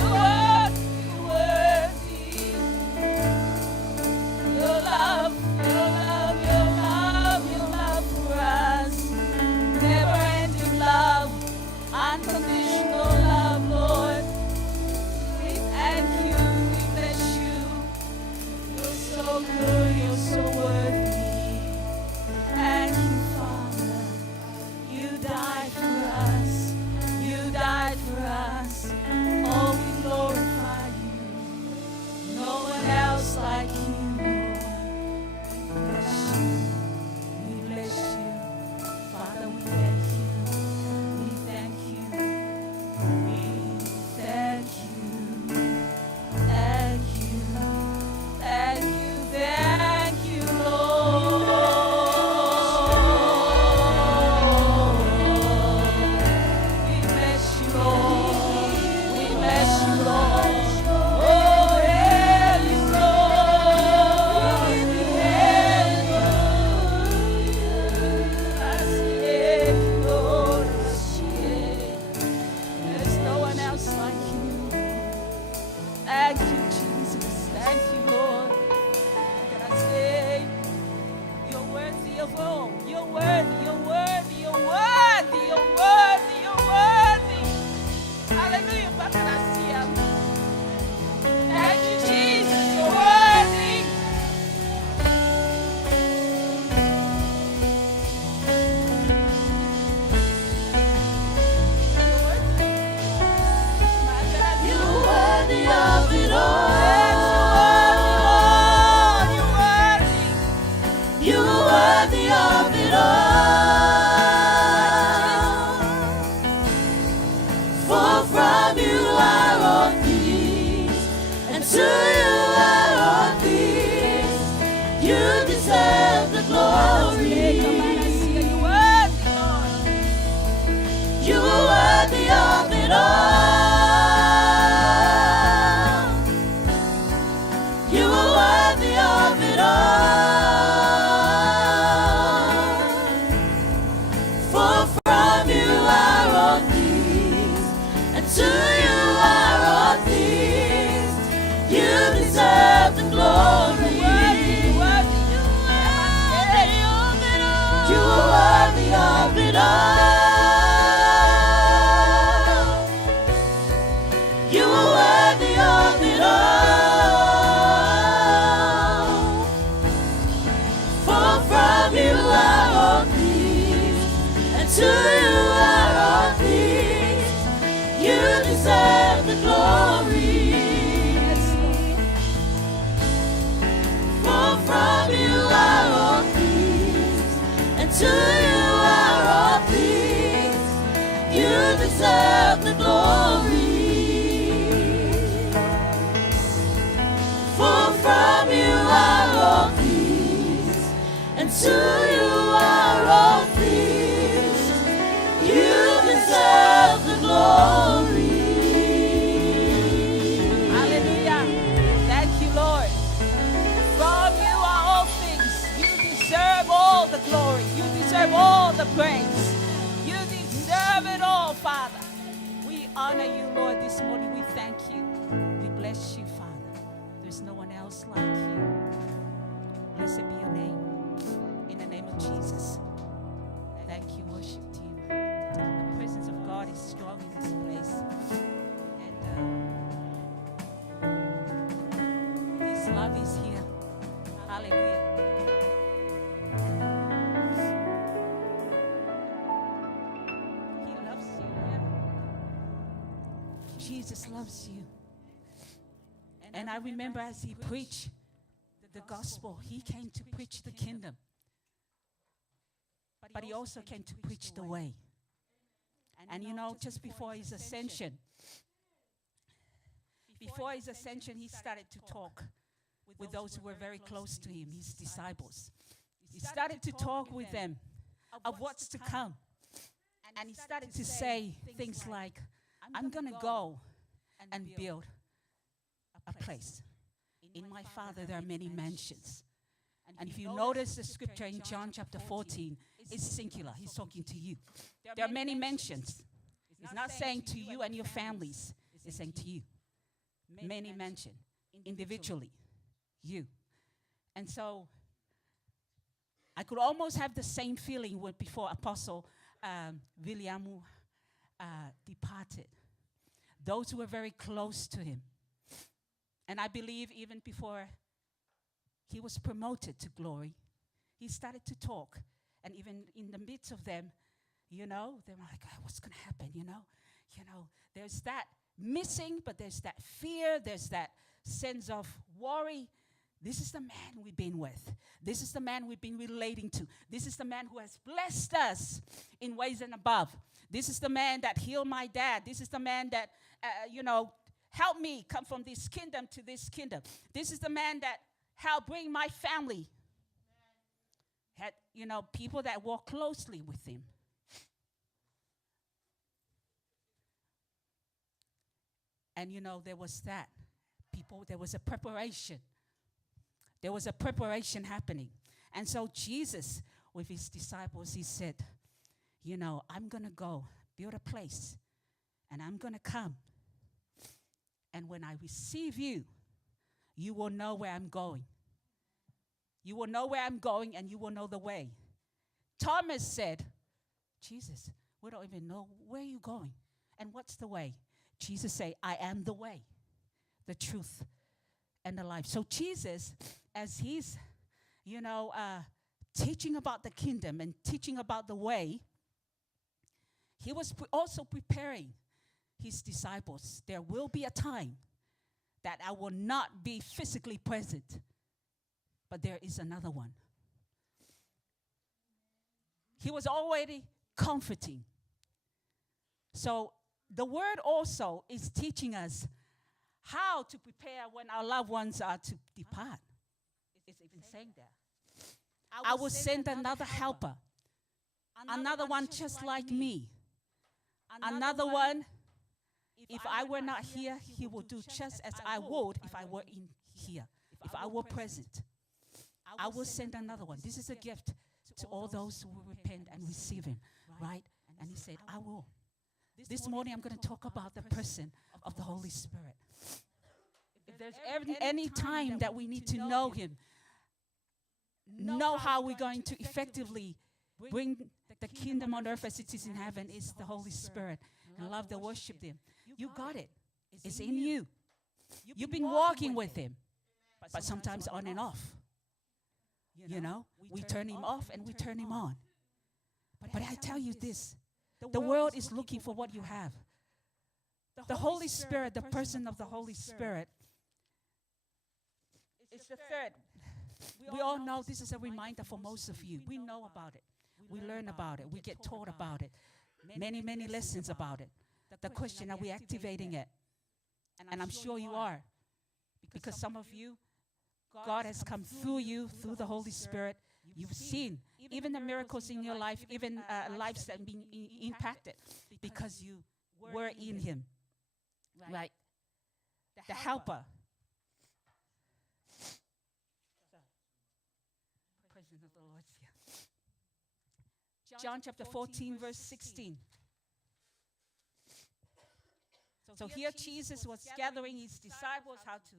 You're worthy, your love, your love, your love, your love for us. Never-ending love, unconditional love, Lord. We thank you, we bless you. You're so good, you're so worthy. Thank you, Father. You died for us. You died for us. Oh, we glorify you. No one else like you, Lord. We bless you. We bless you. Father, we thank you. We thank you. We thank you. Thank you. Thank you. Thank you, Lord. We bless you, Lord. We bless you, Lord. Oh, hail you, Lord. Hail you, Lord. There's no one else like you. Thank you, Jesus. Thank you, Lord. Can I say, you're worthy of all. You're worthy, you're worthy, you're worthy, you're worthy, you're worthy. Hallelujah. Bakarasia. Thank you, Jesus. You're worthy. You're worthy of it all. You're worthy. You're worthy of it all. For from you are all things, and to you are all things. You deserve the glory. You are worthy of it all. You are worthy of it all. For from you are all things, and to you are all things. You deserve the glory. You are worthy of it all. You are worthy of it all. For from you are all things, and to you are all things. You deserve the glory. For from you are all things, and to you are all things. You deserve the glory. For from you are all things, and to you are all things. You deserve the glory. Hallelujah. Thank you, Lord. From you are all things. You deserve all the glory. You deserve all the praise. You deserve it all, Father. We honor you, Lord, this morning. We thank you. We bless you, Father. There's no one else like you. Blessed be your name. In the name of Jesus. Thank you, worship team. The presence of God is strong in this place. And His love is here. Hallelujah. He loves you. Jesus loves you. And I remember as he preached the gospel, he came to preach the kingdom. But he also came to preach the way. And you know, just before his ascension, he started to talk with those who were very close to him, his disciples. He started to talk with them of what's to come. And he started to say things like, I'm going to go and build a place. In my Father, there are many mansions. And if you notice the scripture in John chapter 14, it's singular. He's talking to you. There are many mansions. He's not saying to you and your families. He's saying to you. Many mansions. Individually. You. And so, I could almost have the same feeling with before Apostle William departed. Those who were very close to him. And I believe even before he was promoted to glory, he started to talk. And even in the midst of them, they were like, oh, what's going to happen, There's that missing, but there's that fear, there's that sense of worry. This is the man we've been with. This is the man we've been relating to. This is the man who has blessed us in ways and above. This is the man that healed my dad. This is the man that, helped me come from this kingdom to this kingdom. This is the man that helped bring my family. Had, people that walk closely with him. And, there was that. There was a preparation. There was a preparation happening. And so Jesus, with his disciples, he said, I'm going to go build a place. And I'm going to come. And when I receive you, you will know where I'm going. You will know where I'm going and you will know the way. Thomas said, Jesus, we don't even know where you're going. And what's the way? Jesus said, I am the way, the truth, and the life. So Jesus, as he's, teaching about the kingdom and teaching about the way, he was also preparing his disciples. There will be a time that I will not be physically present, but there is another one. He was already comforting. So the word also is teaching us how to prepare when our loved ones are to depart. It's even saying that. I will send another helper. Another one just like me. Another one, if I were not here, he will do just as I would if I were in here. If I were present. I will send another one. This is a gift to all those who will repent and receive him. Right? And he said, I will. This morning I'm going to talk about the person of the Holy Spirit. If there's any time that we need to know him, know how we're going to effectively bring the kingdom on earth as it is in heaven, is the Holy Spirit. And love to worship him. You got it. It's in you. You've been walking with him, but sometimes on and off. We turn him off and we turn him on. But I tell you this, the world is looking for what you have. The Holy Spirit, the person of the Holy Spirit, is the third. We all know this is a reminder for most of you. We know about it. We learn about it. We get taught about it. Many, many lessons about it. The question, are we activating it? And I'm sure you are. Because some of you, God has come through you, through the Holy Spirit. You've seen even the miracles in your life, even lives that have been impacted because you were in him. Right? The helper. Presence of the Lord's here. John chapter 14, verse 16. So here Jesus was gathering his disciples how to.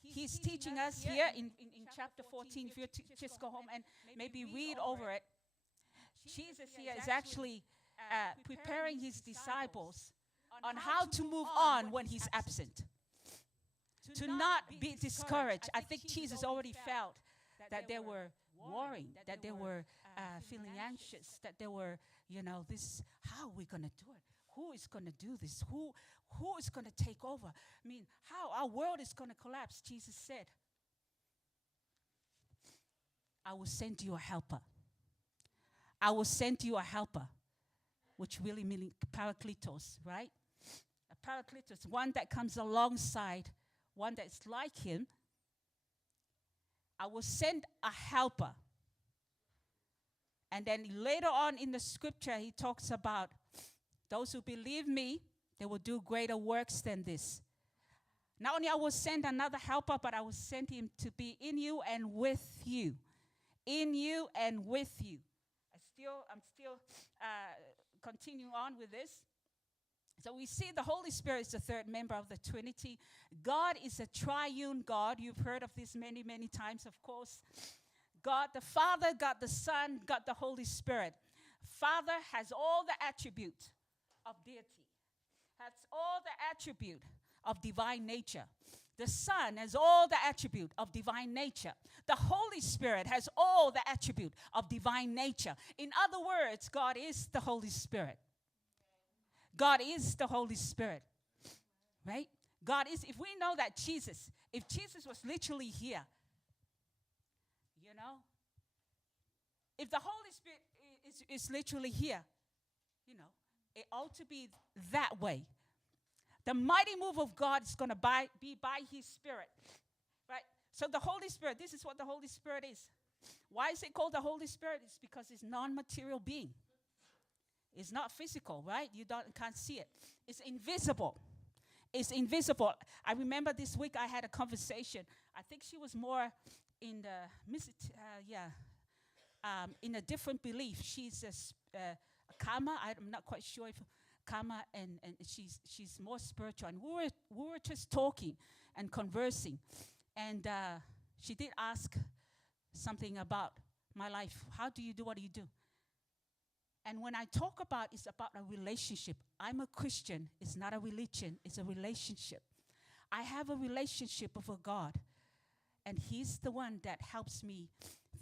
He's teaching us here in chapter 14. If you just go home and maybe read over it. Jesus here is actually preparing his disciples on how to move on when he's absent. To not be discouraged. I think Jesus already felt that they were worrying, that they were feeling anxious, that they were, this, how are we going to do it? Who is going to do this? Who is going to take over? I mean, how our world is going to collapse. Jesus said, I will send you a helper. I will send you a helper, which really means parakletos, right? A parakletos, one that comes alongside, one that's like him. I will send a helper. And then later on in the scripture, he talks about those who believe me, they will do greater works than this. Not only I will send another helper, but I will send him to be in you and with you. In you and with you. I'm still continuing on with this. So we see the Holy Spirit is the third member of the Trinity. God is a triune God. You've heard of this many, many times, of course. God the Father, God the Son, God the Holy Spirit. Father has all the attribute of deity, has all the attribute of divine nature. The Son has all the attribute of divine nature. The Holy Spirit has all the attribute of divine nature. In other words, God is the Holy Spirit. God is the Holy Spirit. Right? God is, if we know that if Jesus was literally here, you know, if the Holy Spirit is literally here, you know, it ought to be that way. The mighty move of God is going to be by His Spirit, right? So the Holy Spirit, this is what the Holy Spirit is. Why is it called the Holy Spirit? It's because it's non-material being. It's not physical, right? You can't see it. It's invisible. It's invisible. I remember this week I had a conversation. I think she was more in in a different belief. She's a Karma. I'm not quite sure if Karma, and she's more spiritual. And we were just talking and conversing, and she did ask something about my life. How do you do what do you do? And when I talk about, it's about a relationship. I'm a Christian. It's not a religion. It's a relationship. I have a relationship with a God, and He's the one that helps me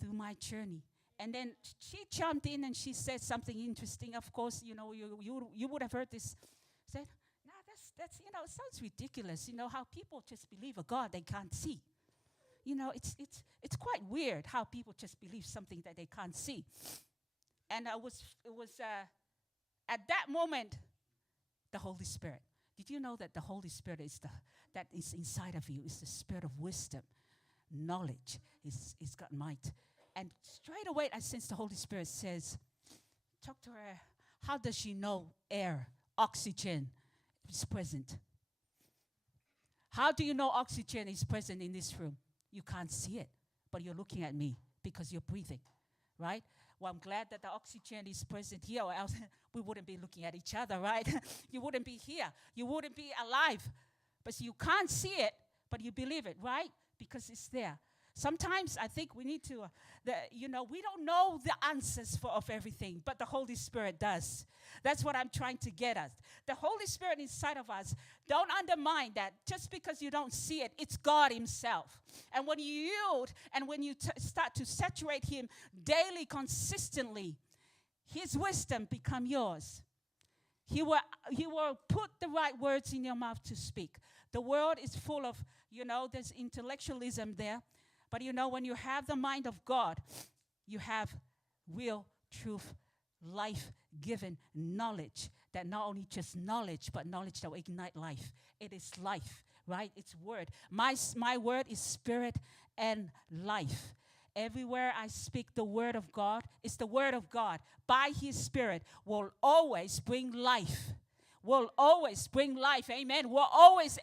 through my journey. And then she jumped in and she said something interesting. Of course, you know, you would have heard this. Said, "No, that's you know, it sounds ridiculous. You know how people just believe a God they can't see. You know, it's quite weird how people just believe something that they can't see." And it was at that moment, the Holy Spirit. Did you know that the Holy Spirit that is inside of you is the spirit of wisdom, knowledge? It's got might. And straight away, I sense the Holy Spirit says, talk to her. How does she know air, oxygen is present? How do you know oxygen is present in this room? You can't see it, but you're looking at me because you're breathing, right? Well, I'm glad that the oxygen is present here, or else we wouldn't be looking at each other, right? You wouldn't be here. You wouldn't be alive. But you can't see it, but you believe it, right? Because it's there. Sometimes I think we need to, we don't know the answers of everything, but the Holy Spirit does. That's what I'm trying to get at. The Holy Spirit inside of us, don't undermine that. Just because you don't see it, it's God Himself. And when you yield and when you start to saturate Him daily, consistently, His wisdom become yours. He will put the right words in your mouth to speak. The world is full of, there's intellectualism there. But when you have the mind of God, you have real truth, life-giving knowledge. That not only just knowledge, but knowledge that will ignite life. It is life, right? It's word. My word is spirit and life. Everywhere I speak the word of God, it's the word of God. By His Spirit will always bring life. Will always bring life, amen. Will always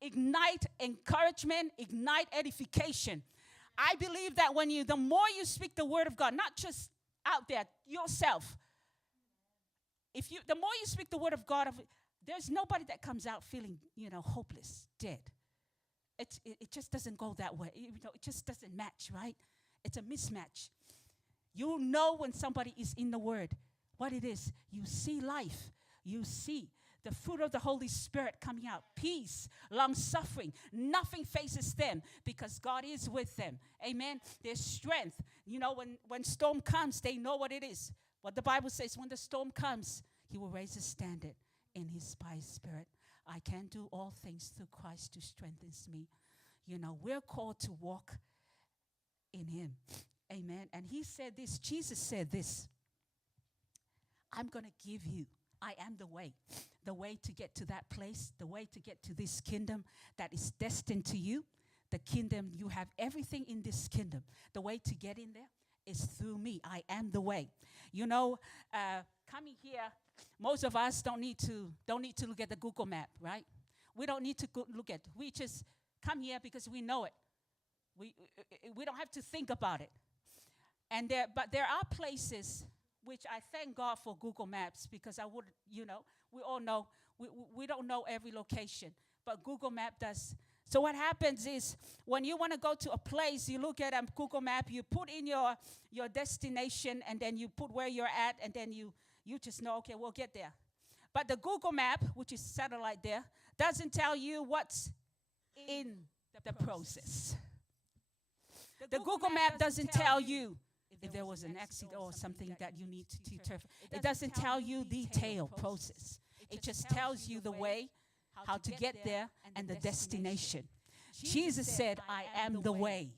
ignite encouragement, ignite edification. I believe that the more you speak the word of God, not just out there, yourself. The more you speak the word of God, there's nobody that comes out feeling, hopeless, dead. It just doesn't go that way. It just doesn't match, right? It's a mismatch. You know when somebody is in the word, what it is. You see life. You see the fruit of the Holy Spirit coming out. Peace, long-suffering. Nothing faces them because God is with them. Amen. There's strength. When storm comes, they know what it is. What the Bible says, when the storm comes, He will raise a standard by His Spirit. I can do all things through Christ who strengthens me. We're called to walk in Him. Amen. And He said this, Jesus said this, I'm going to give you, I am the way to get to that place, the way to get to this kingdom that is destined to you. The kingdom, you have everything in this kingdom. The way to get in there is through me. I am the way. You know, coming here, most of us don't need to look at the Google map, right? We don't need to look at. We just come here because we know it. We don't have to think about it. But there are places which I thank God for Google Maps, because I would, we all know we don't know every location, but Google Map does. So what happens is, when you want to go to a place, you look at a Google Map, you put in your destination, and then you put where you're at, and then you just know, okay, we'll get there. But the Google Map, which is satellite there, doesn't tell you what's in the process. The Google Map doesn't tell you if there was an accident or something that you need to turn. It doesn't tell you the detailed process. It just tells you the way, how to get there, and the destination. Jesus said, I am the way.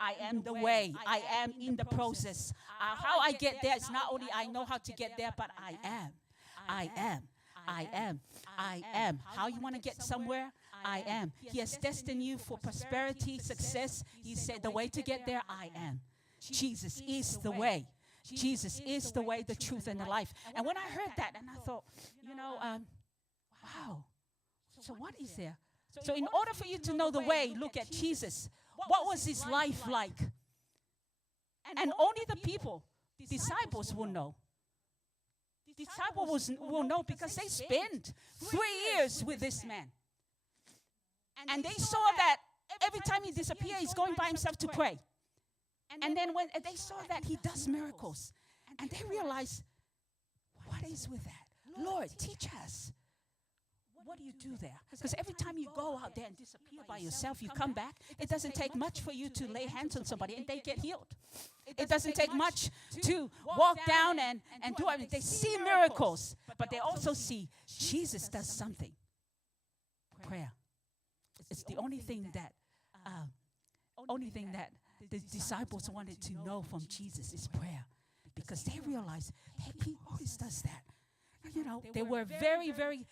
I am the way. I am in the process. How I get there is not only I know how to get there, but I am. I am. I am. I am. How you want to get somewhere? I am. He has destined you for prosperity, success. He said the way to get there, I am. Jesus is the way. Jesus is the way, the truth, and the life. And when I heard that, and I thought, wow. So what is there? So in order for you to know the way, look at Jesus. What was his life like? And only the disciples will know. Disciples will know, because they spent 3 years with this man. And they saw that every time he disappeared, he's going by himself to pray. And then when they saw that he does miracles, and they realized, what is with that? Lord, teach us. What do you do there? Because every time you go out there and disappear by yourself, you come back. It doesn't take much for you to lay hands on somebody and they get healed. It doesn't take much to walk down and do everything. They see miracles, but they also see Jesus does something. Prayer. It's the only thing that the disciples wanted to know from Jesus is prayer, because they realized, hey, he always does that. They were very, very,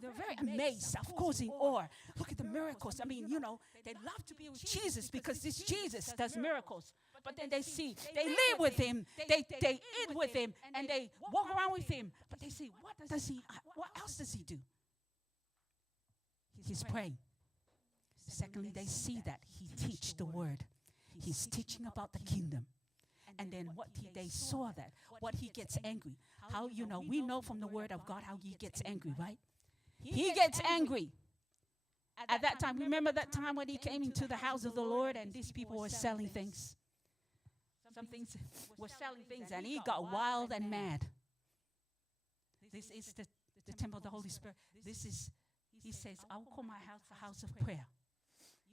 they're very amazed, of course, in awe. Look at the miracles. I mean, they love to be with Jesus because this Jesus does miracles. But then they see, they live with him, they eat with him, and they walk around with him. But they see, what else does he do? He's praying. Secondly, they see that he teach the word. He's teaching about the kingdom. And then they saw that, what he gets angry. How, we know from the word of God how he gets angry, right? He gets angry. At that time, remember that time when he came into the house of the Lord and these people were selling things? Some things were selling things, and he got wild and mad. This is the temple of the Holy Spirit. He says, I will call my house a house of prayer.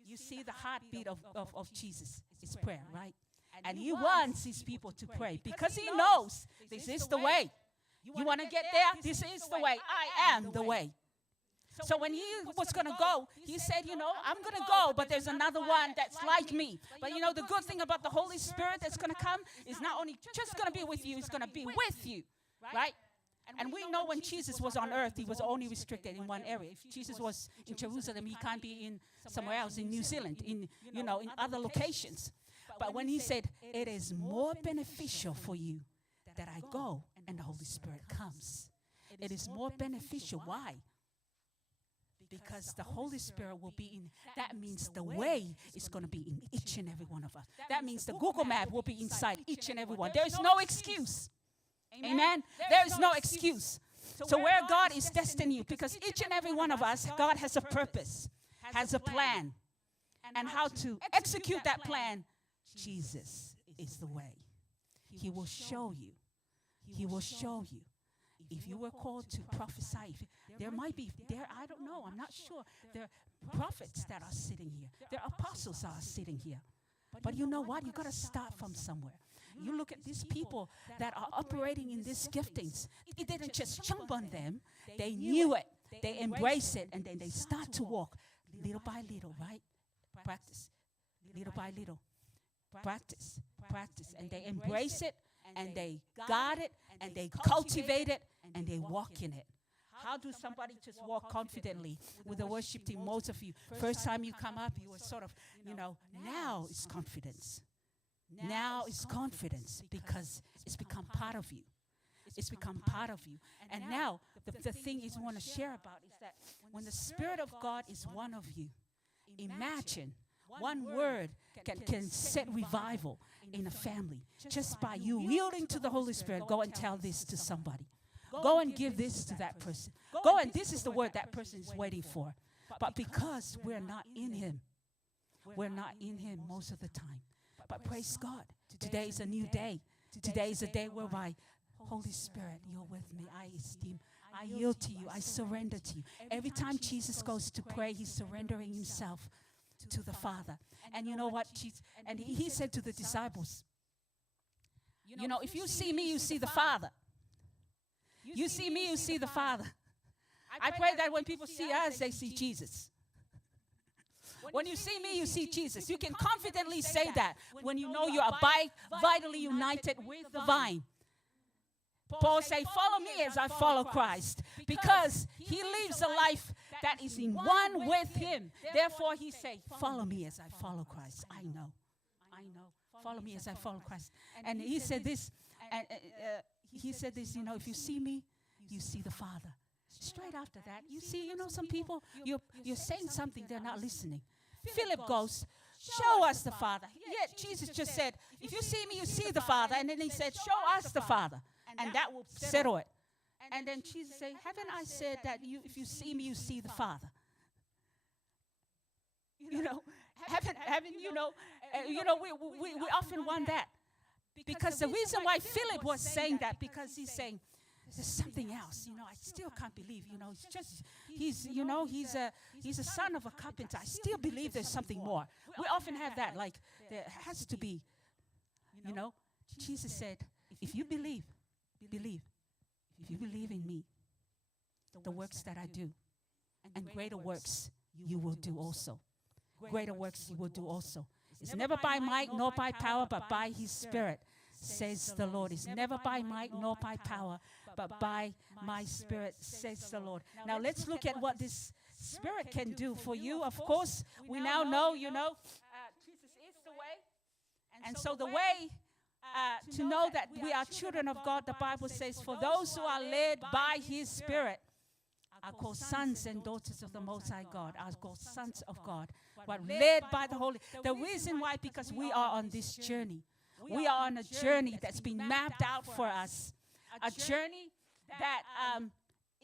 You see the heartbeat of Jesus is prayer, right? And he wants his people to pray because he knows this is the way. You want to get there? This is the way. I am the way. So when he was going to go, he said, I'm going to go, but there's another one that's like me. But the good thing about the Holy Spirit that's going to come is not only just going to be with you, it's going to be with you, right? And we know when Jesus was on earth, he was only restricted in one area. If Jesus was in Jerusalem, he can't be in somewhere else, in New Zealand, in other locations. But when he said, it is more beneficial for you that I go and the Holy Spirit comes. It is more beneficial. Why? Because the Holy Spirit will be in, that means the way is going to be in each and every one of us. That means the Google map will be inside each and every one. There is no excuse. Amen? There is no excuse. So where God is destining you, because each and every one of us, God has a purpose, has a plan. And how to execute that plan, Jesus is the way. He will show you. He will show you. If you were called to prophesy, there might be, I don't know, I'm not sure. There are prophets that are sitting here. There are apostles that are sitting here. But you know what? You got to start from somewhere. You look at these people that are operating in these giftings. It didn't just jump on them. They knew it. They embraced it. And then they start to walk little by little, right? Practice. Little by little. Practice. Practice. And they embrace it. And they got it. And they cultivate it. And they walk in it. How do somebody just walk confidently with the worship team? Most of you, first time you come up, you were sort of, now it's confidence. Now is confidence because it's become part of you. It's become part of you. And now, the thing is I want to share about is that when the Spirit of God is one of you, imagine one word can set revival in a family just by you yielding to the Holy Spirit. Go and tell this to somebody. Go and give this to that person. Go and this is the word that person is waiting for. But because we're not in Him, we're not in Him most of the time. But praise God, today is a new day. Today is a day whereby, Holy Spirit, you're with me. I esteem, I yield to you. I surrender to you. Every time Jesus goes to pray, He's surrendering Himself to the Father. And you know what? And he said to the disciples, you know, if you see me, you see the Father. You see me, you see the Father. I pray that when people see us, they see Jesus. When you see me, you see Jesus. You can confidently say that when you know you are vitally united with the vine. Paul said, follow me as I follow Christ, because he lives a life that is in one with him. Therefore, he said, follow me as I follow Christ. I know. Follow me as I follow Christ. And he said this, you know, if you see me, you see the Father. Straight after that, you see, you know, some people, you're saying something, they're not listening. Philip goes, show us the Father. Yet Jesus just said, if you see me, you see the Father. And then he said, show us the Father. And that will settle it. And then Jesus said, haven't I said that if you see me, you see the Father? You know, haven't you know, we often want that. Because the reason why Philip was saying that, because he's saying, there's something else, you know, I still can't believe, you know, he's a son of a carpenter. I still believe there's something more. We often have that, like, there has to be, you know. Jesus said, if you believe. If you believe in me, the works that I do, and greater works you will do also. Greater works you will do also. It's never by might nor by power, but by His Spirit, says the Lord. It's never by might nor by power, but by my Spirit, says the Lord. Now let's look at what this Spirit can do for you. Of course, we now know, you know, Jesus is the way. And so the way to know that we are children of God, the Bible says, for those who are led by His Spirit are called sons and daughters of the Most High God, are called sons of God, but led by the Holy. The reason why, because we are on this journey. We are on a journey that's been mapped out for us. A journey that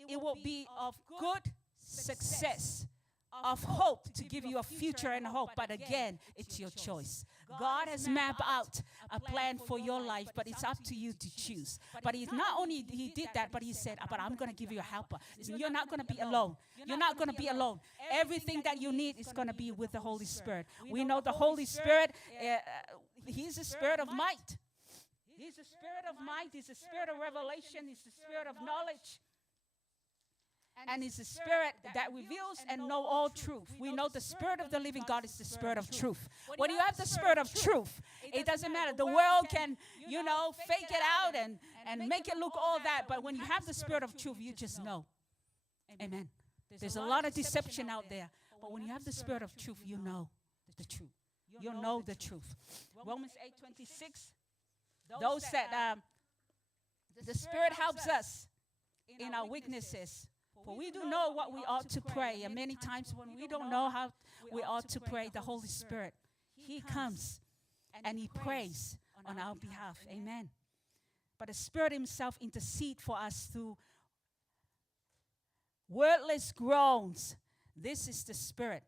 it will be of good success, of hope, to give you a future and hope. But again, it's your choice. God has mapped out a plan for your life, but it's up to you to choose. But He not only He did that, but He said, but I'm going to give you a helper. Listen, you're not going to be alone. You're not going to be alone. Everything that you need is going to be with the Holy Spirit. We know the Holy Spirit, He's a spirit of might. He's a spirit of might. He's a spirit of revelation. He's the spirit of knowledge. And it's the Spirit that reveals and know all truth. We know the Spirit of the living God is the Spirit of truth. When you have the Spirit of truth, it doesn't matter. The world can, you know, fake it out and make it look all that. But when you have the Spirit of truth, you just know. Amen. There's a lot of deception out there. But when you have the Spirit of truth, you know the truth. You know the truth. Romans 8:26. Those that the Spirit helps us in our weaknesses. For we do know what we ought to pray. And many times when we don't know how we ought to pray, the Holy Spirit, He comes and He prays on our behalf. Amen. But the Spirit Himself intercedes for us through wordless groans. This is the Spirit.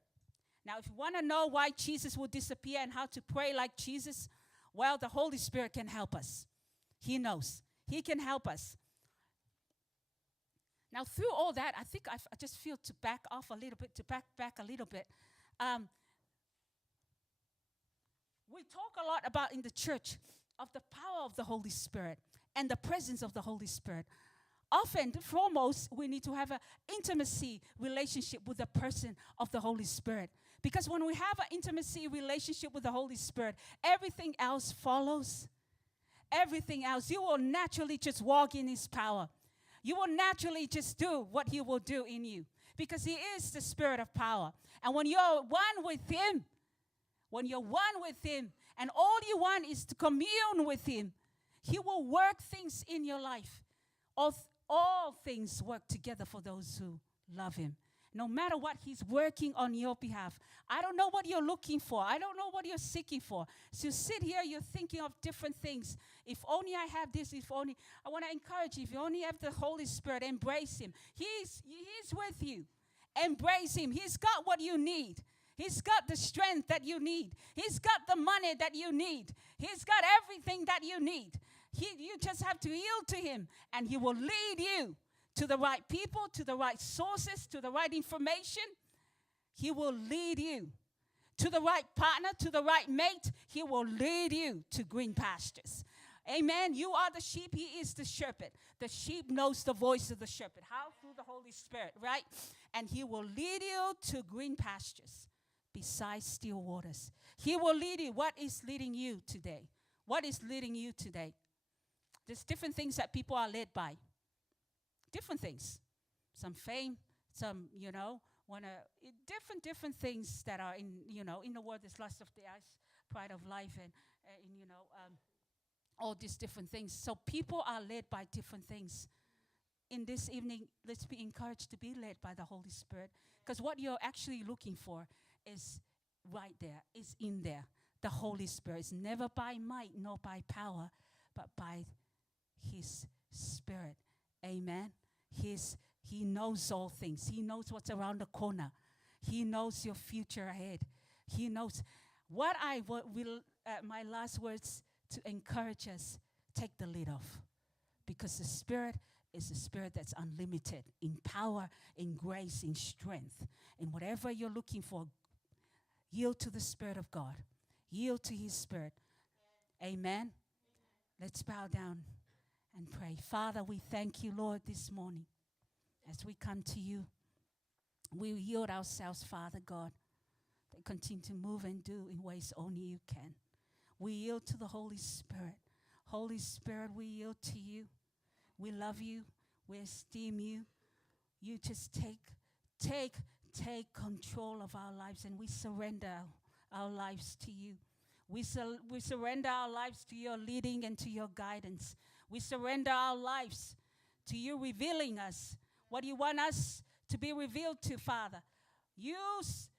Now, if you want to know why Jesus will disappear and how to pray like Jesus, well, the Holy Spirit can help us. He knows. He can help us. Now, through all that, I think I just feel to back off a little bit, to back a little bit. We talk a lot about in the church of the power of the Holy Spirit and the presence of the Holy Spirit. Often, foremost, we need to have an intimacy relationship with the person of the Holy Spirit. Because when we have an intimacy relationship with the Holy Spirit, everything else follows. Everything else. You will naturally just walk in His power. You will naturally just do what He will do in you. Because He is the Spirit of power. And when you're one with Him, and all you want is to commune with him, he will work things in your life. All things work together for those who love him. No matter what, he's working on your behalf. I don't know what you're looking for. I don't know what you're seeking for. So you sit here, you're thinking of different things. If only I have this, if only. I want to encourage you, if you only have the Holy Spirit, embrace him. He's with you. Embrace him. He's got what you need. He's got the strength that you need. He's got the money that you need. He's got everything that you need. You just have to yield to him, and he will lead you to the right people, to the right sources, to the right information. He will lead you to the right partner, to the right mate. He will lead you to green pastures. Amen. You are the sheep. He is the shepherd. The sheep knows the voice of the shepherd. How? Through the Holy Spirit, right? And he will lead you to green pastures beside still waters. He will lead you. What is leading you today? What is leading you today? There's different things that people are led by. Different things. Some fame, some, different things that are in the world. There's lust of the eyes, pride of life, and all these different things. So people are led by different things. In this evening, let's be encouraged to be led by the Holy Spirit, because what you're actually looking for is right there, is in there. The Holy Spirit is never by might nor by power, but by his Spirit. Amen. He knows all things. He knows what's around the corner. He knows your future ahead. He knows what I will. My last words to encourage us: take the lid off, because the Spirit is a Spirit that's unlimited in power, in grace, in strength, in whatever you're looking for. Yield to the Spirit of God. Yield to his Spirit. Amen. Let's bow down and pray. Father, we thank you, Lord, this morning. As we come to you, we yield ourselves, Father God, to continue to move and do in ways only you can. We yield to the Holy Spirit. Holy Spirit, we yield to you. We love you. We esteem you. You just take control of our lives, and we surrender our lives to you. We surrender our lives to your leading and to your guidance. We surrender our lives to you revealing us what you want us to be revealed to, Father. Use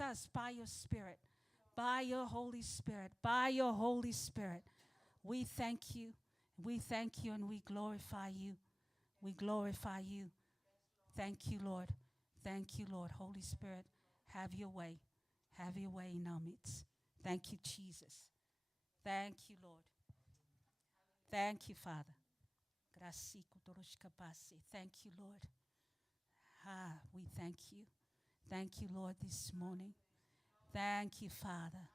us by your Spirit, by your Holy Spirit, by your Holy Spirit. We thank you. We thank you and we glorify you. We glorify you. Thank you, Lord. Thank you, Lord. Holy Spirit, have your way. Have your way in our midst. Thank you, Jesus. Thank you, Lord. Thank you, Father. Thank you, Lord. We thank you. Thank you, Lord, this morning. Thank you, Father.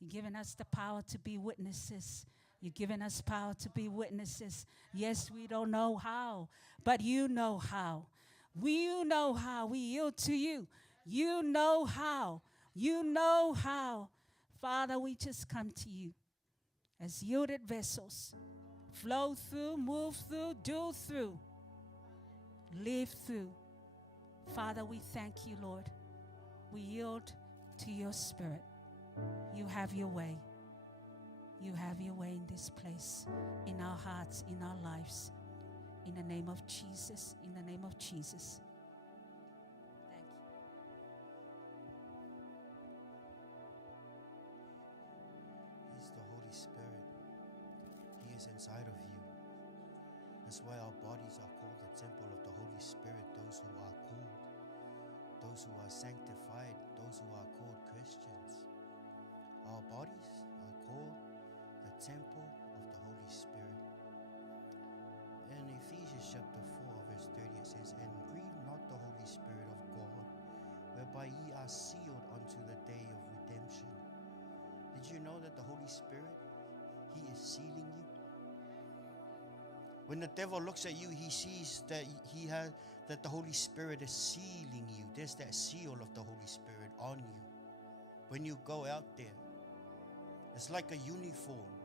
You've given us the power to be witnesses. You've given us power to be witnesses. Yes, we don't know how, but you know how. You know how. We yield to you. You know how. You know how. Father, we just come to you as yielded vessels. Flow through, move through, do through, live through. Father, we thank you, Lord. We yield to your Spirit. You have your way. You have your way in this place, in our hearts, in our lives. In the name of Jesus, in the name of Jesus. Thank you. He's the Holy Spirit. He is inside of you. That's why our bodies are called the temple of the Holy Spirit, those who are called, those who are sanctified, those who are called Christians. Our bodies are called the temple of the Holy Spirit. In Ephesians chapter 4, verse 30, it says, "And grieve not the Holy Spirit of God, whereby ye are sealed unto the day of redemption." Did you know that the Holy Spirit, he is sealing you? When the devil looks at you, he sees that that the Holy Spirit is sealing you. There's that seal of the Holy Spirit on you. When you go out there, it's like a uniform.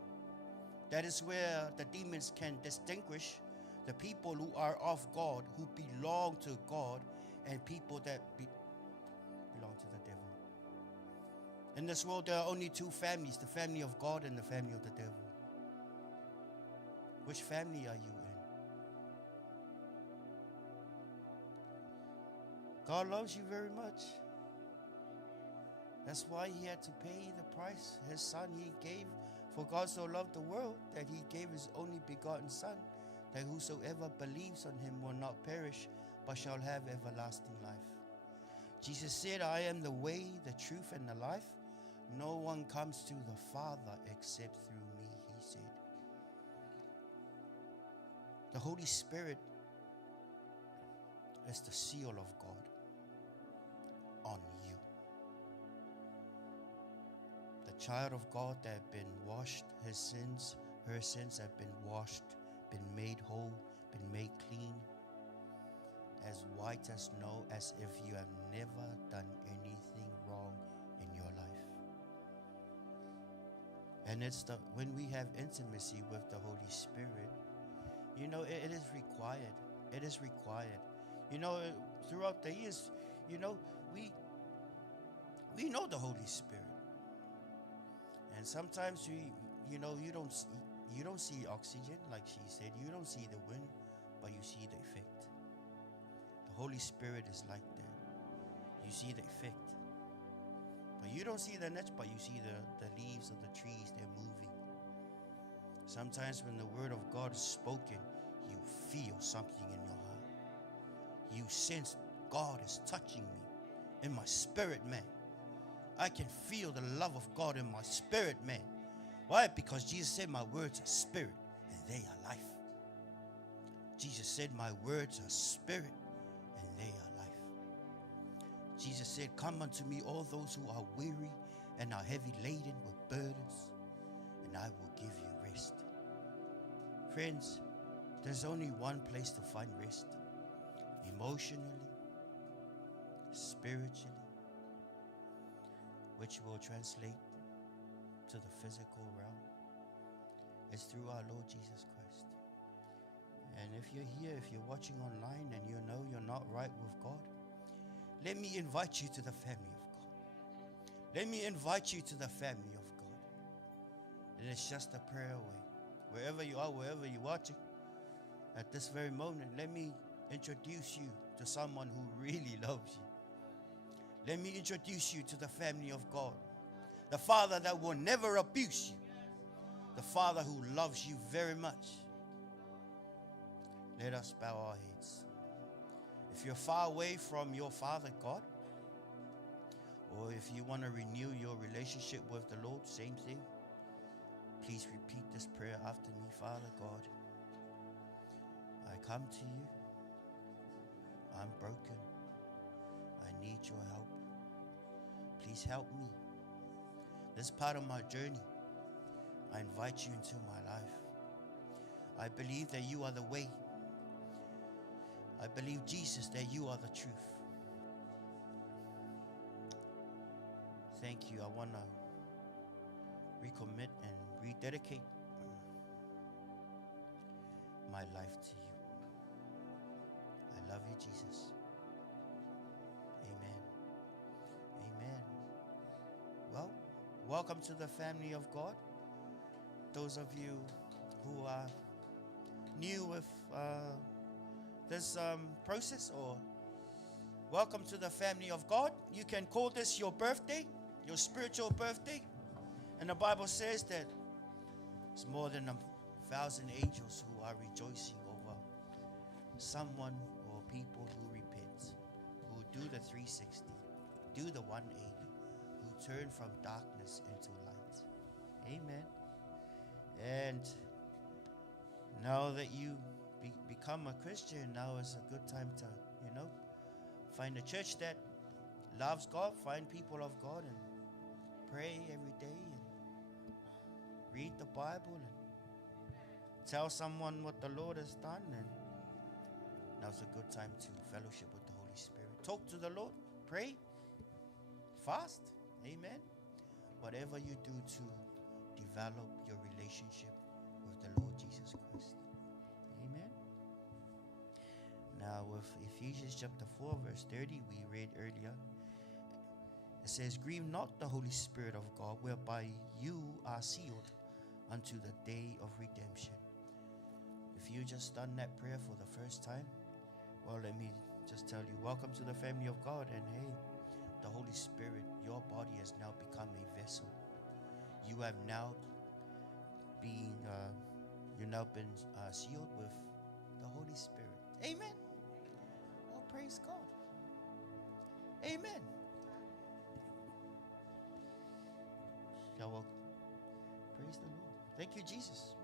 That is where the demons can distinguish the people who are of God, who belong to God, and people that belong to the devil. In this world, there are only two families, the family of God and the family of the devil. Which family are you in? God loves you very much. That's why he had to pay the price. His son he gave, for God so loved the world that he gave his only begotten son, that whosoever believes on him will not perish, but shall have everlasting life. Jesus said, I am the way, the truth, and the life. No one comes to the Father except through me, he said. The Holy Spirit is the seal of God on you. The child of God that have been washed, his sins, her sins have been washed, been made whole, been made clean, as white as snow, as if you have never done anything wrong in your life. And it's when we have intimacy with the Holy Spirit, you know, it is required. It is required. You know, throughout the years, you know, we know the Holy Spirit. And sometimes you don't see oxygen, like she said. You don't see the wind, but you see the effect. The Holy Spirit is like that. You see the effect. But you don't see the nets, but you see the leaves of the trees, they're moving. Sometimes when the word of God is spoken, you feel something in your heart. You sense God is touching me in my spirit, man. I can feel the love of God in my spirit, man. Why? Because Jesus said my words are spirit and they are life. Jesus said my words are spirit and they are life. Jesus said, come unto me all those who are weary and are heavy laden with burdens, and I will give you rest. Friends, there's only one place to find rest. Emotionally, spiritually, which will translate to the physical realm. It's through our Lord Jesus Christ. And if you're here, if you're watching online and you know you're not right with God, let me invite you to the family of God. Let me invite you to the family of God. And it's just a prayer away. Wherever you are, wherever you're watching, at this very moment, let me introduce you to someone who really loves you. Let me introduce you to the family of God. The Father that will never abuse you. The Father who loves you very much. Let us bow our heads. If you're far away from your Father God, or if you want to renew your relationship with the Lord, same thing, please repeat this prayer after me. Father God, I come to you. I'm broken. I need your help. Please help me. This part of my journey, I invite you into my life. I believe that you are the way. I believe, Jesus, that you are the truth. Thank you. I want to recommit and rededicate my life to you. I love you, Jesus. Amen. Amen. Well, welcome to the family of God. Those of you who are new with this process, or welcome to the family of God. You can call this your birthday, your spiritual birthday. And the Bible says that it's more than 1,000 angels who are rejoicing over someone or people who repent, who do the 360, do the 180, who turn from darkness into light. Amen. And now that you become a Christian, now is a good time to, find a church that loves God, find people of God, and pray every day, and read the Bible, and tell someone what the Lord has done. And now's a good time to fellowship with the Holy Spirit. Talk to the Lord, pray, fast, amen. Whatever you do to develop your relationship with the Lord Jesus Christ. Amen. Now with Ephesians chapter 4 verse 30, we read earlier, it It says, grieve not the Holy Spirit of God, whereby you are sealed unto the day of redemption. If you just done that prayer for the first time, well, let me just tell you, welcome to the family of God. And hey, the Holy Spirit, your body has now become a vessel. You have now been, sealed with the Holy Spirit. Amen. Oh, praise God. Amen. Shall we praise the Lord? Thank you, Jesus.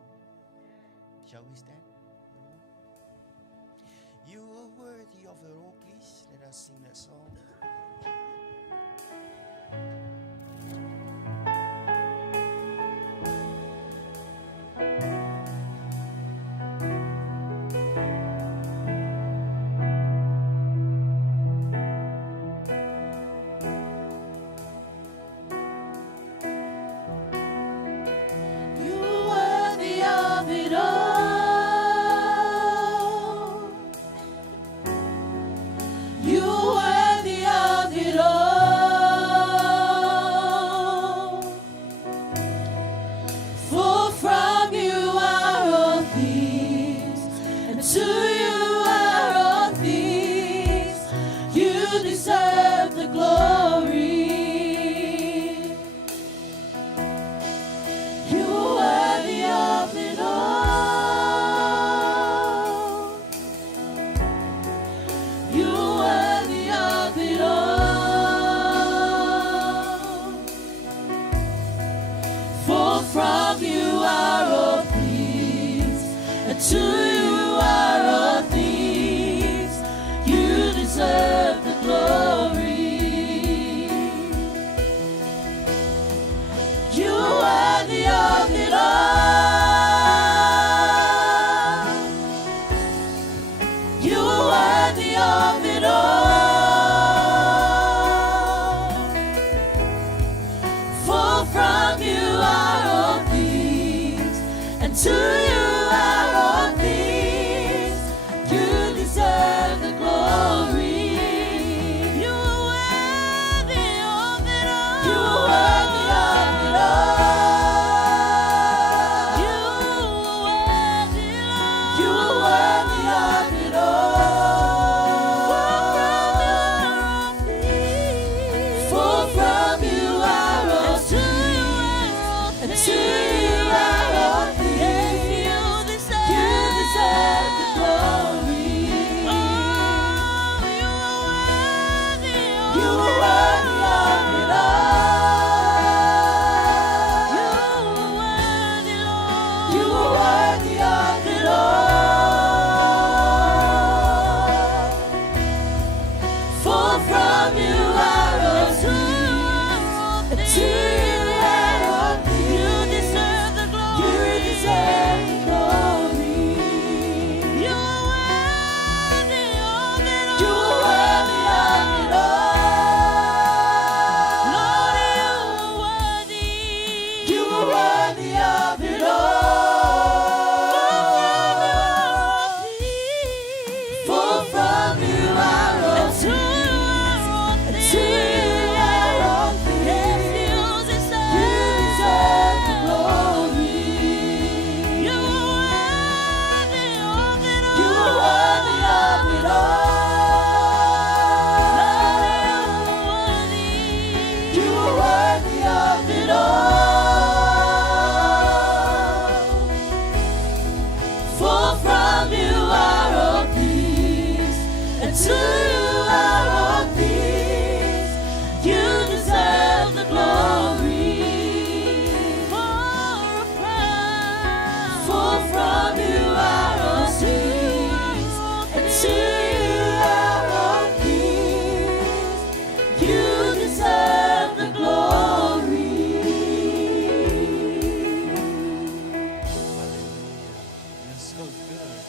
Shall we stand? You are worthy of it all, please. Let us sing that song. You worthy of it all. You worthy of it all. For from you are all things, and to you are all things. You deserve the glory. You worthy of it all. You worthy of it all. For from you are all things, and to you are all things. You deserve the glory. You worthy of it all. You worthy of it all. For from you are all things, and to you are all things. You deserve the glory. You are worthy of it all. You are worthy of it all. You are worthy of it all. For from you are all things, and to you are all things. You deserve the glory. You are worthy of it all. You are worthy of it all. For from you are all things, and to you are all things. You deserve the glory. You deserve the glory. You are worthy of it all. You are worthy of it all. Lord, you are worthy of it all. For from you are all things, and to you are all things. You deserve the glory. You are worthy of it all. You are worthy of it all. You are worthy of it all. For from you are all things, and to you are all things. You deserve the glory. For from you are all things, and to you are all things. You deserve the glory. Hallelujah. You're so good.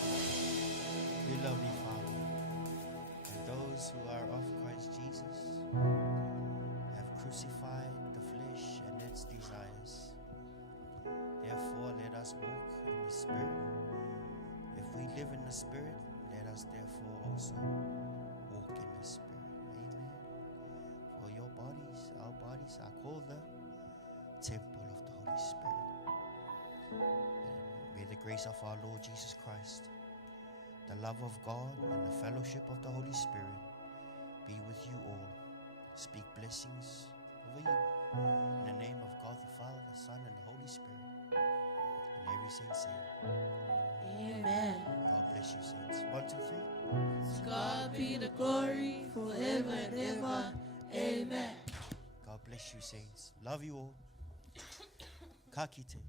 We love you, Father. And those who are of Christ Jesus have crucified the flesh and its desires. Therefore, let us walk in the Spirit. If we live in the Spirit, let us therefore also walk in the Spirit. Amen. For your bodies, our bodies are called the temple of the Holy Spirit. And may the grace of our Lord Jesus Christ, the love of God, and the fellowship of the Holy Spirit be with you all. Speak blessings over you. In the name of God the Father, the Son, and the Holy Spirit. And every saint say, Amen. God bless you, saints. 1, 2, 3. To God be the glory forever and ever. Amen. God bless you, saints. Love you all. Ka kite.